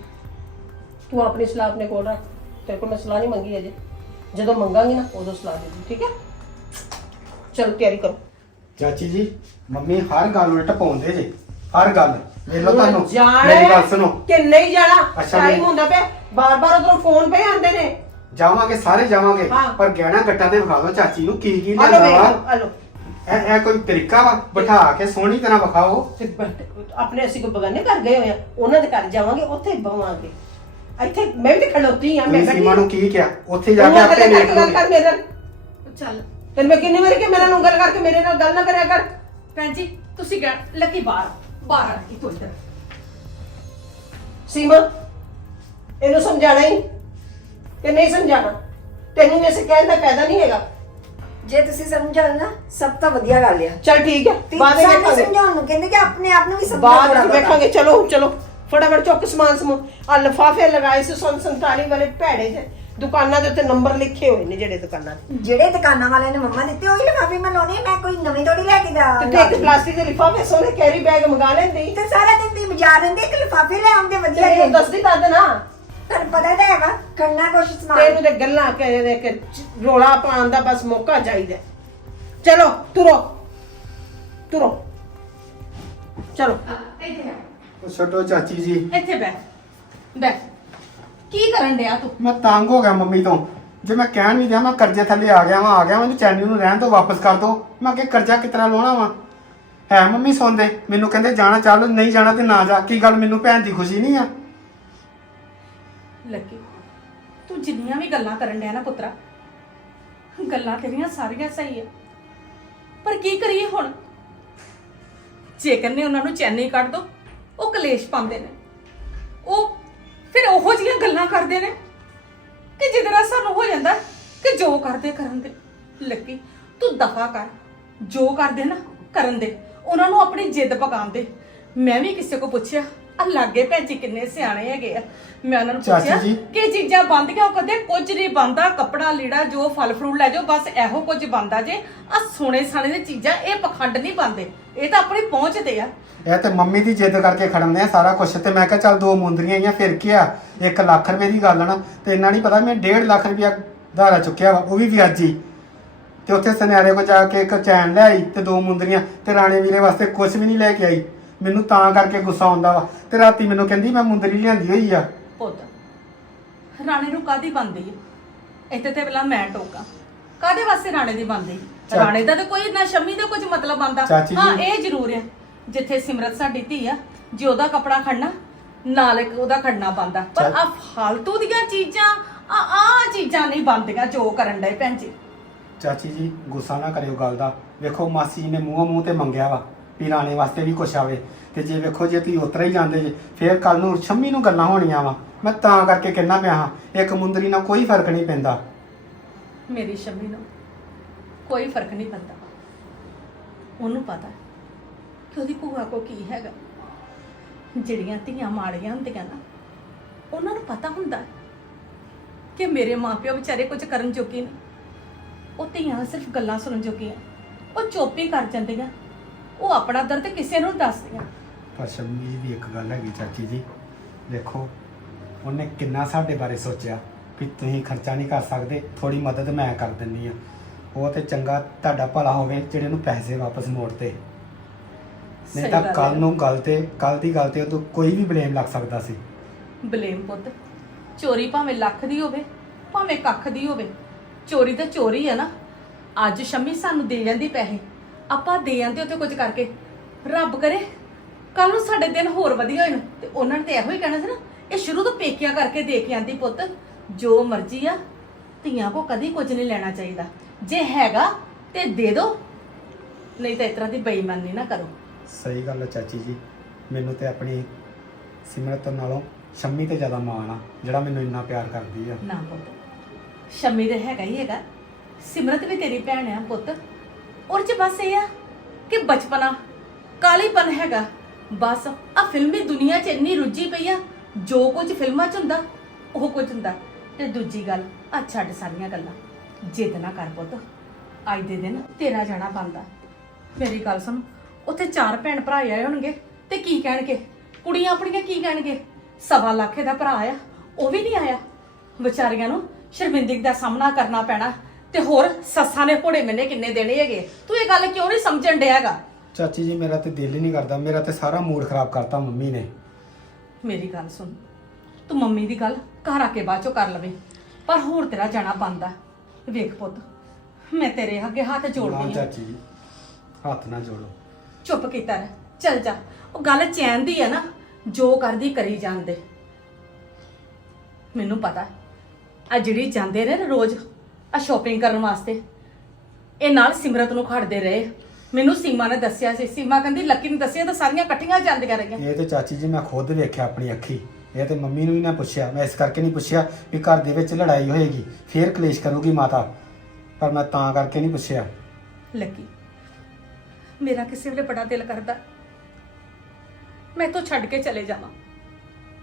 ਤੂੰ ਆਪਣੀ ਸਲਾਹ ਆਪਣੇ ਕੋਲ ਰੱਖ। ਤੇਰੇ ਕੋਲ ਮੈਂ ਸਲਾਹ ਨਹੀਂ ਮੰਗੀ ਅਜੇ ਜਦੋਂ ਮੰਗਾਂਗੀ ਨਾ ਉਦੋਂ ਸਲਾਹ ਦੇ ਦੂੰ ਠੀਕ ਹੈ? ਚਲ ਤਿਆਰੀ ਕਰੋ। ਚਾਚੀ ਜੀ ਮੰਮੀ ਹਰ ਗੱਲ ਉਲਟ ਪਾਉਂਦੇ ਜੇ ਹਰ ਗੱਲ। ਵੇਖ ਲਓ ਤੁਹਾਨੂੰ ਜਾਣਾ ਮੇਰੀ ਗੱਲ ਸੁਣੋ। ਕਿ ਨਹੀਂ ਜਾਣਾ ਅੱਛਾ, ਟਾਈਮ ਨਹੀਂ। ਹੁੰਦਾ ਪਿਆ ਬਾਰ-ਬਾਰ ਉਧਰੋਂ ਫੋਨ ਪਏ ਆਉਂਦੇ ਨੇ। ਜਾਵਾਂਗੇ ਸਾਰੇ ਜਾਵਾਂਗੇ ਹਾਂ। ਪਰ ਗਹਿਣਾ ਗੱਟਾ ਤੇ ਵਿਖਾ ਦਿਓ ਚਾਚੀ ਨੂੰ ਕੀ ਕੀ ਹਲੋ ਲੈਣਾ ਵੇਖ ਹਲੋ। ਇਹ ਇਹ ਕੋਈ ਤਰੀਕਾ ਵਾ ਬਿਠਾ ਕੇ ਸੋਹਣੀ ਤਰ੍ਹਾਂ ਵਿਖਾਓ। ਤੇ ਆਪਣੇ ਅਸੀਂ ਕੋਈ ਬਗਾਨੇ ਘਰ ਗਏ ਹੋਏ ਆ ਉਹਨਾਂ ਦੇ ਘਰ ਜਾਵਾਂਗੇ ਉੱਥੇ ਹੀ ਬਵਾਂਗੇ। ਇੱਥੇ ਮੈਂ ਵੀ ਤੇ ਖਲੋਤੀ ਆ ਮੈਂ ਤੁਸੀਂ ਸੀਮਾ ਨੂੰ ਕੀ ਕਿਹਾ? ਉੱਥੇ ਜਾ ਕੇ ਆਪੇ ਦੇਖ ਗੱਲ ਕਰ ਲਓ ਮੇਰੇ ਨਾਲ। ਚੱਲ। ਤੈਨੂੰ ਮੈਂ ਕਿੰਨੀ ਵਾਰੀ ਕਿ ਮੇਰੇ ਨਾਲ ਗੱਲ ਕਰਕੇ ਮੇਰੇ ਨਾਲ ਗੱਲ ਨਾ ਕਰਿਆ ਕਰ। ਭੈਣ ਜੀ ਤੁਸੀਂ ਕਹਿ ਲੱਗੀ ਬਾਹਰ। ਬਾਹਰ ਆ ਕੇ ਤੂੰ ਇੱਧਰ। ਸੀਮਾ ਇਹਨੂੰ ਸਮਝਾਣਾ ਹੀ ਕਿ ਨਹੀਂ ਸਮਝਾਣਾ ਤੈਨੂੰ ਵੈਸੇ ਕਹਿਣ ਦਾ ਫਾਇਦਾ ਨਹੀਂ ਹੈਗਾ। ਜੇ ਤੁਸੀਂ ਸਮਝਾਓ ਨਾ ਸਭ ਤੋਂ ਵਧੀਆ ਗੱਲ ਆ। ਚਲ ਠੀਕ ਹੈ ਤੇ ਬਾਅਦ ਵਿੱਚ ਵੇਖਾਂਗੇ। ਸਮਝਾਉਣ ਨੂੰ ਕਹਿੰਦੇ ਕਿ ਆਪਣੇ ਆਪ ਨੂੰ ਵੀ ਸਮਝਾਓ ਬਾਅਦ ਵਿੱਚ। ਵੇਖਾਂਗੇ ਚਲੋ ਚਲੋ ਫਟਾਫਟ ਚੁੱਕ ਸਮਾਨ ਸਮੂਹ ਆ ਲਫਾਫੇ ਲਗਾਏ ਸੀ 147 ਵਾਲੇ ਭੈੜੇ ਜਿਹੇ। ਦੁਕਾਨਾਂ ਦੇ ਉੱਤੇ ਨੰਬਰ ਲਿਖੇ ਹੋਏ ਨੇ ਜਿਹੜੇ ਦੁਕਾਨਾਂ ਦੇ। ਜਿਹੜੇ ਦੁਕਾਨਾਂ ਵਾਲਿਆਂ ਨੇ ਮੰਮਾ ਦਿੱਤੇ ਉਹੀ ਲਿਫਾਫੇ ਮੈਂ ਲਾਉਣੇ ਆ, ਮੈਂ ਕੋਈ ਨਵੀਂ ਥੋੜੀ ਲੈ ਕੇ ਜਾ ਤੇ ਤੂੰ ਇੱਕ ਪਲਾਸਟਿਕ ਦੇ ਲਿਫਾਫੇ ਸੋਹਣੇ ਕੈਰੀ ਬੈਗ ਮੰਗਾ ਲੈਂਦੀ। ਤੇ ਸਾਰਾ ਦਿਨ ਦੀ ਬਜਾ ਦਿੰਦੇ ਇੱਕ ਲਿਫਾਫੇ ਲੈ ਆਉਂਦੇ ਵਧੀਆ ਤੈਨੂੰ ਜਿਹੇ ਦੱਸਦੀ ਦੱਦ ਨਾ ਤੁਹਾਨੂੰ ਪਤਾ ਤਾਂ ਹੈਗਾ ਕਰਨਾ ਕੁਛ ਸਮਾਨ। ਤੈਨੂੰ ਤੇ ਗੱਲਾਂ ਕੇ ਕਿ ਰੋਲਾ ਪਾਉਣ ਦਾ ਬਸ ਮੌਕਾ ਚਾਹੀਦਾ ਚਲੋ ਤੁਰੋ। ਤੁਰੋ। ਚਲੋ। ਉਹ ਛੱਡੋ ਚਾਚੀ ਜੀ। ਇੱਥੇ ਬੈ ਬੈ ਕੀ ਕਰਨ ਡਿਆ ਤੂੰ? ਮੈਂ ਤੰਗ ਹੋ ਗਿਆ ਮੰਮੀ ਤੋਂ। ਜੇ ਮੈਂ ਕਹਿਣ ਨਹੀਂ ਦਿਆ ਮੈਂ ਕਰਜ਼ੇ ਥੱਲੇ ਆ ਗਿਆ ਵਾਂ ਆ ਗਿਆ ਵਾਂ ਇਹਨੂੰ ਚੈਨੀ ਨੂੰ ਰਹਿਣ ਤੋਂ ਵਾਪਸ ਕਰ ਦੋ। ਮੈਂ ਅੱਗੇ ਕਰਜ਼ਾ ਕਿਤਨਾ ਲਾਉਣਾ ਵਾ? ਹੈ ਮੰਮੀ ਸੁਣਦੇ ਮੈਨੂੰ ਕਹਿੰਦੇ ਜਾਣਾ ਚੱਲ ਨਹੀਂ ਜਾਣਾ ਤੇ ਨਾ ਜਾ। ਕੀ ਗੱਲ ਮੈਨੂੰ ਭੈਣ ਦੀ ਖੁਸ਼ੀ ਨਹੀਂ ਆ? ਲੱਗੀ। ਤੂੰ ਜਿੰਨੀਆਂ ਵੀ ਗੱਲਾਂ ਕਰਨ ਡਿਆ ਨਾ ਪੁੱਤਰਾ ਗੱਲਾਂ ਤੇਰੀਆਂ ਸਾਰੀਆਂ ਸਹੀ ਆ। ਪਰ ਕੀ ਕਰੀਏ ਹੁਣ? ਜੇ ਕਹਿੰਦੇ ਉਹਨਾਂ ਨੂੰ ਚੈਨੀ ਕੱਢ ਦੋ ਉਹ ਕਲੇਸ਼ ਪਾਉਂਦੇ ਨੇ। ਉਹ ਫਿਰ ਉਹੋ ਜੀਆਂ ਗੱਲਾਂ ਕਰਦੇ ਨੇ ਕਿ ਨਾਲ ਸਾਨੂੰ ਹੋ ਜਾਂਦਾ ਕਿ ਜੋ ਕਰਦੇ ਕਰਨ ਦੇ। ਲੱਗੀ ਤੂੰ ਦਫਾ ਕਰ। ਜੋ ਕਰਦੇ ਨਾ ਕਰਨ ਦੇ। ਉਹਨਾਂ ਨੂੰ ਆਪਣੀ ਜਿੱਦ ਪਕਾਉਣ ਦੇ। ਮੈਂ ਵੀ ਕਿਸੇ ਕੋ ਪੁੱਛਿਆ ਆ ਲਾਗੇ ਭੈਜੀ ਕਿੰਨੇ ਸਿਆਣੇ ਹੈਗੇ ਆ। ਮੈਂ ਉਹਨਾਂ ਨੂੰ ਚਾਚੀ ਪੁੱਛਿਆ ਜੀ। ਕਿ ਚੀਜ਼ਾਂ ਬੰਦ ਕਿਉਂ ਕਰਦੇ ਕੁਝ ਨਹੀਂ ਬੰਦਾ ਕੱਪੜਾ ਲੀੜਾ ਜੋ ਫਲ ਫਰੂਟ ਲੈ ਜਾਓ ਬਸ ਇਹੋ ਕੁਝ ਬੰਦਾ ਜੇ। ਆ ਸੋਨੇ ਸਾਨੇ ਦੀਆਂ ਚੀਜ਼ਾਂ ਇਹ ਪਖੰਡ ਨਹੀਂ ਬੰਦੇ ਇਹ ਤਾਂ ਆਪਣੀ ਪਹੁੰਚ ਤੇ ਆ। ਇਹ ਤੇ ਮੰਮੀ ਦੀ ਜਿੱਦ ਕਰਕੇ ਖੜਨਦੇ ਆ ਸਾਰਾ ਕੁਝ ਤੇ ਮੈਂ ਕਿਹਾ ਚੱਲ ਦੋ ਮੁੰਦਰੀਆਂ ਆਈਆਂ ਫਿਰ ਕੀ ਆ? 1 ਲੱਖ ਰੁਪਏ ਦੀ ਗੱਲ ਨਾ ਤੇ ਇੰਨਾ ਨਹੀਂ ਪਤਾ ਮੈਂ 1.5 ਲੱਖ ਰੁਪਇਆ ਧਾਰਾ ਚੁੱਕਿਆ ਵਾ ਉਹ ਵੀ ਵਿਆਜੀ। ਤੇ ਉੱਥੇ ਸੁਨਿਆਰੇ ਕੋ ਜਾ ਕੇ ਇੱਕ ਚੈਨ ਲੈ ਆਈ ਤੇ ਦੋ ਮੁੰਦਰੀਆਂ ਤੇ ਰਾਣੇ ਵੀਰੇ ਵਾਸਤੇ ਕੁਝ ਵੀ ਨਹੀਂ ਲੈ ਕੇ ਆਈ। ਮੈਨੂੰ ਤਾਂ ਕਰਕੇ ਗੁੱਸਾ ਆਉਂਦਾ ਵਾ ਤੇ ਰਾਤੀ ਮੈਨੂੰ ਕਹਿੰਦੀ ਮੈਂ ਮੁੰਦਰੀ ਲਿਆਂਦੀ ਹੋਈ ਆ। ਪੁੱਤ ਰਾਣੇ ਨੂੰ ਕਾਦੀ ਬੰਦੀ ਹੈ ਇੱਥੇ ਤੇ ਪਹਿਲਾਂ ਮੈਂ ਟੋਕਾਂ। ਕਾਦੇ ਵਾਸਤੇ ਰਾਣੇ ਦੀ ਬੰਦੀ ਰਾਣੇ ਦਾ ਤਾਂ ਕੋਈ ਨਾ ਸ਼ਮੀ ਦਾ ਕੁਝ ਮਤਲਬ ਬੰਦਾ ਚਾਚੀ ਹਾਂ ਜੀ। ਇਹ ਜ਼ਰੂਰ ਹੈ। ਜਿੱਥੇ ਸਿਮਰਤ ਸਾਡੀ ਧੀ ਆ ਜੇ ਉਹਦਾ ਕਪੜਾ ਖੜਨਾ ਨਾਲ ਇੱਕ ਉਹਦਾ ਖੜਨਾ ਬੰਦਾ ਪਰ। ਆ ਫਾਲਤੂ ਦੀਆਂ ਚੀਜ਼ਾਂ ਆ ਆ ਚੀਜ਼ਾਂ ਨਹੀਂ ਬੰਦੀਆਂ ਜੋ ਕਰਨ ਡਏ ਭੈਣ ਜੀ। ਚਾਚੀ ਜੀ ਗੁੱਸਾ ਨਾ ਕਰਿਓ ਗੱਲ ਦਾ। ਵੇਖੋ ਮਾਸੀ ਜੀ ਨੇ ਮੂੰਹੋਂ ਮੂੰਹ ਤੇ ਮੰਗਿਆ ਵਾ ਵੀ ਰਾਣੇ ਵਾਸਤੇ ਵੀ ਕੁਛ ਆਵੇ। ਤੇ ਜੇ ਵੇਖੋ ਜੇ ਤੁਸੀਂ ਉਤਰਾ ਹੀ ਜਾਂਦੇ ਜੇ ਫੇਰ ਕੱਲ ਨੂੰ ਸ਼ੰਮੀ ਨੂੰ ਗੱਲਾਂ ਹੋਣੀਆਂ ਵਾ। ਮੈਂ ਤਾਂ ਕਰਕੇ ਕਹਿਣਾ ਪਿਆ ਹਾਂ ਇੱਕ ਮੁੰਦਰੀ ਨਾਲ ਕੋਈ ਫ਼ਰਕ ਨਹੀਂ ਪੈਂਦਾ। ਮੇਰੀ ਸ਼ਮੀ ਨੂੰ ਕੋਈ ਫ਼ਰਕ ਨਹੀਂ ਪੈਂਦਾ। ਉਹਨੂੰ ਪਤਾ ਕਿ ਉਹਦੀ ਭੂਆ ਕੋ ਕੀ ਹੈਗਾ। ਜਿਹੜੀਆਂ ਧੀਆਂ ਮਾੜੀਆਂ ਹੁੰਦੀਆਂ ਨਾ, ਉਹਨਾਂ ਨੂੰ ਪਤਾ ਹੁੰਦਾ ਕਿ ਮੇਰੇ ਮਾਪਿਓ ਵਿਚਾਰੇ ਕੁਝ ਕਰਨ ਜੋਗੇ ਨਹੀਂ ਉਹ ਧੀਆਂ ਸਿਰਫ ਗੱਲਾਂ ਸੁਣਨ ਜੋਗੀਆਂ ਉਹ ਚੋਪੀ ਕਰ ਜਾਂਦੀਆਂ। ਉਹ ਆਪਣਾ ਦਰਦ ਕਿਸੇ ਨੂੰ ਦੱਸਦੀਆਂ। ਪਰ ਸ਼ਮੀ ਜੀ ਵੀ ਇੱਕ ਗੱਲ ਹੈਗੀ ਚਾਚੀ ਜੀ। ਦੇਖੋ, ਉਹਨੇ ਕਿੰਨਾ ਸਾਡੇ ਬਾਰੇ ਸੋਚਿਆ। ਵੀ ਤੁਸੀਂ ਖਰਚਾ ਨਹੀਂ ਕਰ ਸਕਦੇ ਥੋੜੀ ਮਦਦ ਮੈਂ ਕਰ ਦਿੰਨੀ ਆ ਉਹ ਤੇ ਚੰਗਾ ਤੁਹਾਡਾ ਭਲਾ ਹੋਵੇ ਜਿਹੜੇ ਨੂੰ ਪੈਸੇ ਵਾਪਸ ਮੋੜਤੇ ਨਹੀਂ ਸਹੀ ਤਾਂ ਗੱਲ ਕੱਲ। ਨੂੰ ਗੱਲ ਤੇ ਕੱਲ ਦੀ ਗੱਲ ਤੇ ਉਦੋਂ ਕੋਈ ਵੀ ਬਲੇਮ ਲੱਗ ਸਕਦਾ ਸੀ। ਬਲੇਮ ਪੁੱਤ ਚੋਰੀ ਭਾਵੇਂ ਲੱਖ ਦੀ ਹੋਵੇ ਭਾਵੇਂ ਕੱਖ ਦੀ ਹੋਵੇ ਚੋਰੀ ਤਾਂ ਚੋਰੀ ਹੈ ਨਾ। ਅੱਜ ਸ਼ਮੀ ਸਾਨੂੰ ਦੇ ਜਾਂਦੀ ਪੈਸੇ। ਆਪਾਂ ਦੇ ਜਾਂਦੇ ਉੱਤੇ ਕੁਝ ਕਰਕੇ। ਰੱਬ ਕਰੇ ਕੱਲ ਨੂੰ ਸਾਡੇ ਦਿਨ ਹੋਰ ਵਧੀਆ ਹੋਣ ਤੇ ਉਹਨਾਂ ਨੇ ਤੇ ਇਹੋ ਹੀ ਕਹਿਣਾ ਸੀ ਨਾ ਇਹ ਸ਼ੁਰੂ ਤੋਂ ਪੇਕਿਆ ਕਰਕੇ ਦੇ ਕੇ ਆਂਦੀ ਪੁੱਤ। ਜੋ ਮਰਜ਼ੀ ਆ ਧੀਆਂ ਕੋ ਕਦੀ ਕੁਝ ਨਹੀਂ ਲੈਣਾ ਚਾਹੀਦਾ। ਜੇ ਹੈਗਾ ਤੇ ਦੇ ਦਿਓ ਨਹੀਂ ਤਾਂ ਇਸ ਤਰ੍ਹਾਂ ਦੀ ਬੇਈਮਾਨੀ ਨਾ ਕਰੋ। ਸਹੀ ਗੱਲ ਹੈ ਚਾਚੀ ਜੀ ਮੈਨੂੰ ਤੇ ਆਪਣੀ ਸਿਮਰਤ ਨਾਲੋਂ ਸ਼ੰਮੀ ਤੇ ਜ਼ਿਆਦਾ ਮਾਣ ਆ ਜਿਹੜਾ ਮੈਨੂੰ ਇੰਨਾ ਪਿਆਰ ਕਰਦੀ ਆ। ਨਾ ਪੁੱਤ ਸ਼ਮੀ ਦੇ ਹੈਗਾ ਹੀ ਹੈਗਾ ਸਿਮਰਤ ਵੀ ਤੇਰੀ ਭੈਣ ਆ ਪੁੱਤ। ਔਰ ਚ ਬਸ ਇਹ ਆ ਕਿ ਬਚਪਨਾ ਕਾਲੀਪਨ ਹੈਗਾ ਬਸ ਆ ਫਿਲਮੀ ਦੁਨੀਆ 'ਚ ਇੰਨੀ ਰੁੱਝੀ ਪਈ ਆ ਜੋ ਕੁਝ ਫਿਲਮਾਂ 'ਚ ਹੁੰਦਾ ਉਹ ਕੁਝ ਹੁੰਦਾ। ਤੇ ਦੂਜੀ ਗੱਲ ਆ ਛੱਡ ਸਾਰੀਆਂ ਗੱਲਾਂ। ਜਿੱਦ ਨਾ ਕਰ ਪੁੱਤ ਅੱਜ ਦੇ ਦਿਨ ਤੇਰਾ ਜਾਣਾ ਬੰਦਾ ਮੇਰੀ ਗੱਲ ਸੁਣ ਉੱਥੇ ਚਾਰ ਭੈਣ ਭਰਾ ਆਏ ਹੋਣਗੇ ਤੇ ਕੀ ਕਹਿਣਗੇ? ਕੁੜੀਆਂ ਆਪਣੀਆਂ ਕੀ ਕਹਿਣਗੇ? ਸਵਾ ਲੱਖ ਦਾ ਭਰਾ ਆ ਉਹ ਵੀ ਨਹੀਂ ਆਇਆ। ਵਿਚਾਰੀਆਂ ਨੂੰ ਸ਼ਰਮਿੰਦਗੀ ਦਾ ਸਾਹਮਣਾ ਕਰਨਾ ਪੈਣਾ। ਤੇ ਹੋਰ ਸੱਸਾਂ ਨੇ ਘੋੜੇ ਮੈਨੇ ਕਿੰਨੇ ਦੇਣੇ ਹੈਗੇ? ਤੂੰ ਇਹ ਗੱਲ ਕਿਉਂ ਨਹੀਂ ਸਮਝਣ ਡਿਆ ਹੈਗਾ? ਚਾਚੀ ਜੀ ਮੇਰਾ ਤੇ ਦਿਲ ਹੀ ਨਹੀਂ ਕਰਦਾ। ਮੇਰਾ ਤੇ ਸਾਰਾ ਮੂਡ ਖਰਾਬ ਕਰਤਾ ਮੰਮੀ ਨੇ। ਮੇਰੀ ਗੱਲ ਸੁਣ ਤੂੰ ਮੰਮੀ ਦੀ ਗੱਲ ਘਰ ਆ ਕੇ ਬਾਅਦ ਚੋਂ ਕਰ ਲਵੇਂ। ਪਰ ਹੋਰ ਤੇਰਾ ਜਾਣਾ ਬੰਦਾ ਵੇਖ ਪੁੱਤ ਮੈਂ ਤੇਰੇ ਅੱਗੇ ਹੱਥ ਨਾ ਜੋੜਦੀ ਹਾਂ ਚਾਚੀ ਜੀ ਹੱਥ ਨਾ ਜੋੜੋ। ਚੁੱਪ ਕੀਤਾ ਰਹਿ ਚੱਲ ਜਾ। ਉਹ ਗੱਲ ਚੈਨ ਦੀ ਹੈ ਨਾ ਜੋ ਕਰਦੀ ਕਰੀ ਜਾਂਦੇ। ਮੈਨੂੰ ਪਤਾ ਆ ਜਿਹੜੀ ਜਾਂਦੇ ਨੇ ਨਾ ਰੋਜ਼ ਆ ਸ਼ਾਪਿੰਗ ਕਰਨ ਵਾਸਤੇ ਇਹ ਨਾਲ ਸਿਮਰਤ ਨੂੰ ਖੜਦੇ ਰਹੇ। ਮੈਨੂੰ ਸੀਮਾ ਨੇ ਦੱਸਿਆ ਸੀ। ਸੀਮਾ ਕਹਿੰਦੀ ਲੱਕੀ ਨੇ ਦੱਸਿਆ ਤਾਂ ਸਾਰੀਆਂ ਇਕੱਠੀਆਂ ਜਾਂਦੀਆਂ ਰਹੀਆਂ। ਇਹ ਤੇ ਚਾਚੀ ਜੀ ਮੈਂ ਖੁਦ ਵੇਖਿਆ ਆਪਣੀ ਅੱਖੀ। ਇਹ ਤੇ ਮੰਮੀ ਨੂੰ ਵੀ ਨਾ ਪੁੱਛਿਆ, ਮੈਂ ਇਸ ਕਰਕੇ ਨਹੀਂ ਪੁੱਛਿਆ ਵੀ ਘਰ ਦੇ ਵਿੱਚ ਲੜਾਈ ਹੋਏਗੀ, ਫੇਰ ਕਲੇਸ਼ ਕਰੂਗੀ ਮਾਤਾ। ਪਰ ਮੈਂ ਤਾਂ ਕਰਕੇ ਨਹੀਂ ਪੁੱਛਿਆ। ਲੱਗੀ ਮੇਰਾ ਕਿਸੇ ਵੇਲੇ ਬੜਾ ਦਿਲ ਕਰਦਾ। ਮੈਂ ਤੋਂ ਛੱਡ ਕੇ ਚਲੇ ਜਾਵਾਂ।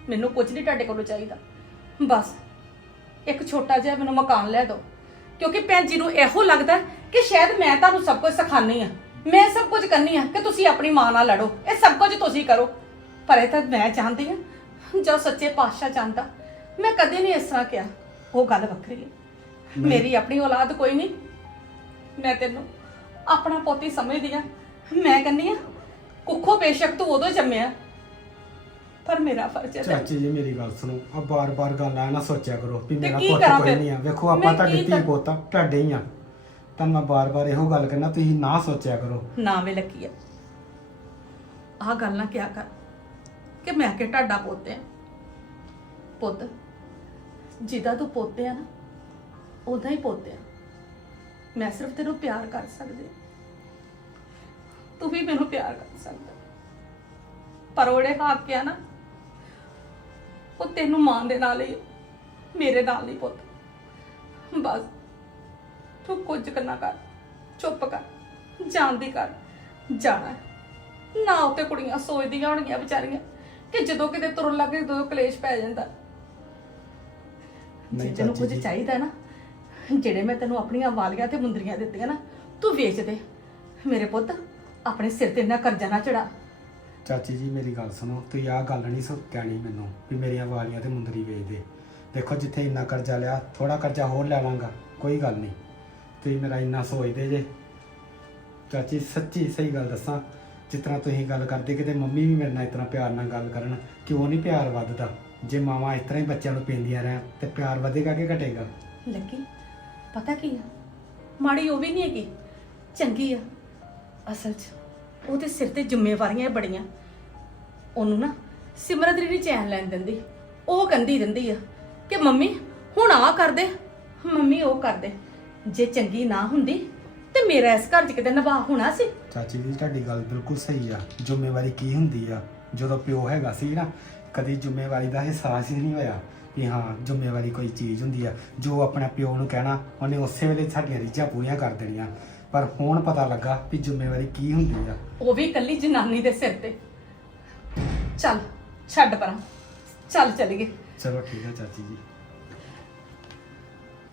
ਮੈਨੂੰ ਕੁਝ ਨਹੀਂ ਤੁਹਾਡੇ ਕੋਲੋਂ ਚਾਹੀਦਾ। ਬਸ, ਇੱਕ ਛੋਟਾ ਜਿਹਾ ਮੈਨੂੰ ਮਕਾਨ ਲੈ ਦਿਓ। ਕਿਉਂਕਿ ਭੈਣ ਜੀ ਨੂੰ ਇਹੋ ਲੱਗਦਾ ਕਿ ਸ਼ਾਇਦ ਮੈਂ ਤੁਹਾਨੂੰ ਸਭ ਕੁਝ ਸਿਖਾਣੀ ਆ ਮੈਂ ਸਭ ਕੁਝ ਕਰਨੀ ਆ ਕਿ ਤੁਸੀਂ ਆਪਣੀ ਮਾਂ ਨਾਲ ਲੜੋ। ਇਹ ਸਭ ਕੁਝ ਤੁਸੀਂ ਕਰੋ। ਪਰ ਇਹ ਤਾਂ ਮੈਂ ਚਾਹੁੰਦੀ ਆ ਜੋ ਸੱਚੇ ਪਾਤਸ਼ਾਹ ਚਾਹੁੰਦਾ ਮੈਂ ਕਦੇ ਨਹੀਂ ਇਸ ਤਰ੍ਹਾਂ ਕਿਹਾ। ਉਹ ਗੱਲ ਵੱਖਰੀ ਹੈ। ਮੇਰੀ ਆਪਣੀ ਔਲਾਦ ਕੋਈ ਨਹੀਂ। ਮੈਂ ਤੈਨੂੰ ਆਪਣਾ ਪੋਤੀ ਸਮਝਦੀ ਆ ਮੈਂ ਕਹਿੰਦੀ ਆ ਕੁੱਖੋਂ ਬੇਸ਼ੱਕ ਤੂੰ ਉਦੋਂ ਜੰਮਿਆ। ਪਰ ਮੇਰਾ ਫਰਜ਼ ਹੈ ਚਾਚੀ ਜੀ ਮੇਰੀ ਗੱਲ ਸੁਣੋ। ਆ ਬਾਰ-ਬਾਰ ਗੱਲ ਆ ਨਾ ਸੋਚਿਆ ਕਰੋ ਵੀ ਮੇਰਾ ਕੀ ਪੁੱਤ ਕਰਾਂ ਕੋਈ ਫਿਰ? ਨਹੀਂ ਆ। ਵੇਖੋ ਆਪਾਂ ਮੈਂ ਤੁਹਾਡੇ ਕੀ ਧੀ ਕਰ- ਪੋਤਾ ਤੁਹਾਡੇ ਹੀ ਆ। ਤਾਂ ਮੈਂ ਬਾਰ-ਬਾਰ ਇਹੋ ਗੱਲ ਕਹਿਣਾ ਤੁਸੀਂ ਨਾ ਸੋਚਿਆ ਕਰੋ। ਨਾ ਵੇ ਲੱਕੀ ਆ। ਆਹ ਗੱਲ ਨਾ ਕਿਆ ਕਰ। ਕਿ ਮੈਂ ਕਿ ਤੁਹਾਡਾ ਪੁੱਤ ਆ ਪੁੱਤ, ਜਿਹਦਾ ਤੂੰ ਪੁੱਤ ਆ ਨਾ, ਉਹਦਾ ਹੀ ਪੁੱਤ ਆ ਮੈਂ ਸਿਰਫ ਤੈਨੂੰ ਪਿਆਰ ਕਰ ਸਕਦੀ ਤੂੰ ਵੀ ਮੈਨੂੰ ਪਿਆਰ ਕਰ ਸਕਦਾ ਪਰ ਉਹੜੇ ਹੱਕ ਆ ਨਾ, ਉਹ ਤੈਨੂੰ ਮਾਂ ਦੇ ਨਾਲ ਹੀ, ਮੇਰੇ ਨਾਲ ਹੀ ਪੁੱਤ। ਬਸ, ਤੂੰ ਕੁਝ ਕਰਨਾ ਕਰ, ਚੁੱਪ ਕਰ ਜਾਣਦੀ ਕਰ, ਜਾਣਾ ਨਾ ਉੱਤੇ ਕੁੜੀਆਂ ਸੋਚਦੀਆਂ ਹੋਣਗੀਆਂ ਵਿਚਾਰੀਆਂ। ਕਿ ਜਦੋਂ ਕਿਤੇ ਤੁਰਨ ਲੱਗੇ ਜਦੋਂ ਕਲੇਸ਼ ਪੈ ਜਾਂਦਾ। ਜੇ ਨਹੀਂ ਤੈਨੂੰ ਚਾਚੀ ਕੁਝ ਜੀ। ਚਾਹੀਦਾ ਨਾ ਜਿਹੜੇ ਮੈਂ ਤੈਨੂੰ ਆਪਣੀਆਂ ਵਾਲੀਆਂ ਤੇ ਮੁੰਦਰੀਆਂ ਦਿੱਤੀਆਂ ਨਾ ਤੂੰ ਵੇਚ ਦੇ। ਮੇਰੇ ਪੁੱਤ ਆਪਣੇ ਸਿਰ ਤੇ ਨਾ ਕਰਜ਼ਾ ਨਾ ਚੜਾ। ਚਾਚੀ ਜੀ ਮੇਰੀ ਗੱਲ ਸੁਣੋ ਤੁਸੀਂ ਆਹ ਗੱਲ ਨਹੀਂ ਸੁ ਕਹਿਣੀ ਮੈਨੂੰ ਵੀ ਮੇਰੀਆਂ ਵਾਲੀਆਂ ਤੇ ਮੁੰਦਰੀ ਵੇਚ ਦੇ। ਦੇਖੋ ਜਿੱਥੇ ਇੰਨਾ ਕਰਜ਼ਾ ਲਿਆ ਥੋੜਾ ਕਰਜ਼ਾ ਹੋਰ ਲੈ ਲਾਂਗਾ ਕੋਈ ਗੱਲ ਨਹੀਂ। ਤੁਸੀਂ ਮੇਰਾ ਇੰਨਾ ਸੋਚਦੇ ਜੇ। ਚਾਚੀ ਸੱਚੀ ਸਹੀ ਗੱਲ ਦੱਸਾਂ ਜਿਸ ਤਰ੍ਹਾਂ ਤੁਸੀਂ ਗੱਲ ਕਰਦੇ ਕਿਤੇ ਮੰਮੀ ਵੀ ਮੇਰੇ ਨਾਲ ਇਸ ਤਰ੍ਹਾਂ ਪਿਆਰ ਨਾਲ ਗੱਲ ਕਰਨ, ਕਿਉਂ ਨਹੀਂ ਪਿਆਰ ਵੱਧਦਾ? ਜੇ ਮਾਵਾਂ ਇਸ ਤਰ੍ਹਾਂ ਹੀ ਬੱਚਿਆਂ ਨੂੰ ਪੀਂਦੀਆਂ ਰਹਿਣ, ਤੇ ਪਿਆਰ ਵਧੇਗਾ ਕਿ ਘਟੇਗਾ? ਲੱਗੀ ਪਤਾ ਕੀ ਆ? ਮਾੜੀ ਉਹ ਵੀ ਨਹੀਂ ਹੈਗੀ, ਚੰਗੀ ਆ। ਅਸਲ 'ਚ ਉਹਦੇ ਸਿਰ ਤੇ ਜ਼ਿੰਮੇਵਾਰੀਆਂ ਬੜੀਆਂ। ਉਹਨੂੰ ਨਾ ਸਿਮਰਤ ਦੀ ਨਹੀਂ ਚੈਨ ਲੈਣ ਦਿੰਦੀ, ਉਹ ਕਹਿੰਦੀ ਰਹਿੰਦੀ ਆ ਕਿ ਮੰਮੀ, ਹੁਣ ਆ ਕਰ ਦੇ, ਮੰਮੀ ਉਹ ਕਰ ਦੇ। ਜੇ ਚੰਗੀ ਨਾ ਹੁੰਦੀ, ਤੇ ਮੇਰਾ ਇਸ ਘਰ 'ਚ ਕਿਤੇ ਨਿਭਾ ਹੋਣਾ ਸੀ। ਚਾਚੀ ਜੀ ਤੁਹਾਡੀ ਗੱਲ ਬਿਲਕੁਲ ਸਹੀ ਆ। ਜ਼ਿੰਮੇਵਾਰੀ ਕੀ ਹੁੰਦੀ ਆ? ਜਦੋਂ ਪਿਓ ਹੈਗਾ ਸੀ ਨਾ ਕਦੀ ਜ਼ਿੰਮੇਵਾਰੀ ਦਾ ਅਹਿਸਾਸ ਹੀ ਨਹੀਂ ਹੋਇਆ ਵੀ ਹਾਂ ਜ਼ਿੰਮੇਵਾਰੀ ਕੋਈ ਚੀਜ਼ ਹੁੰਦੀ ਆ। ਜੋ ਆਪਣੇ ਪਿਓ ਨੂੰ ਕਹਿਣਾ ਉਹਨੇ ਉਸੇ ਵੇਲੇ ਸਾਡੀਆਂ ਰੀਝਾਂ ਪੂਰੀਆਂ ਕਰ ਦੇਣੀਆਂ। ਪਰ ਹੁਣ ਪਤਾ ਲੱਗਾ ਵੀ ਜ਼ਿੰਮੇਵਾਰੀ ਕੀ ਹੁੰਦੀ ਆ। ਉਹ ਵੀ ਇਕੱਲੀ ਜਨਾਨੀ ਦੇ ਸਿਰ ਤੇ। ਚੱਲ ਛੱਡ ਪਰਾਂ। ਚੱਲ ਚੱਲੀਏ। ਚਲੋ ਠੀਕ ਆ ਚਾਚੀ ਜੀ।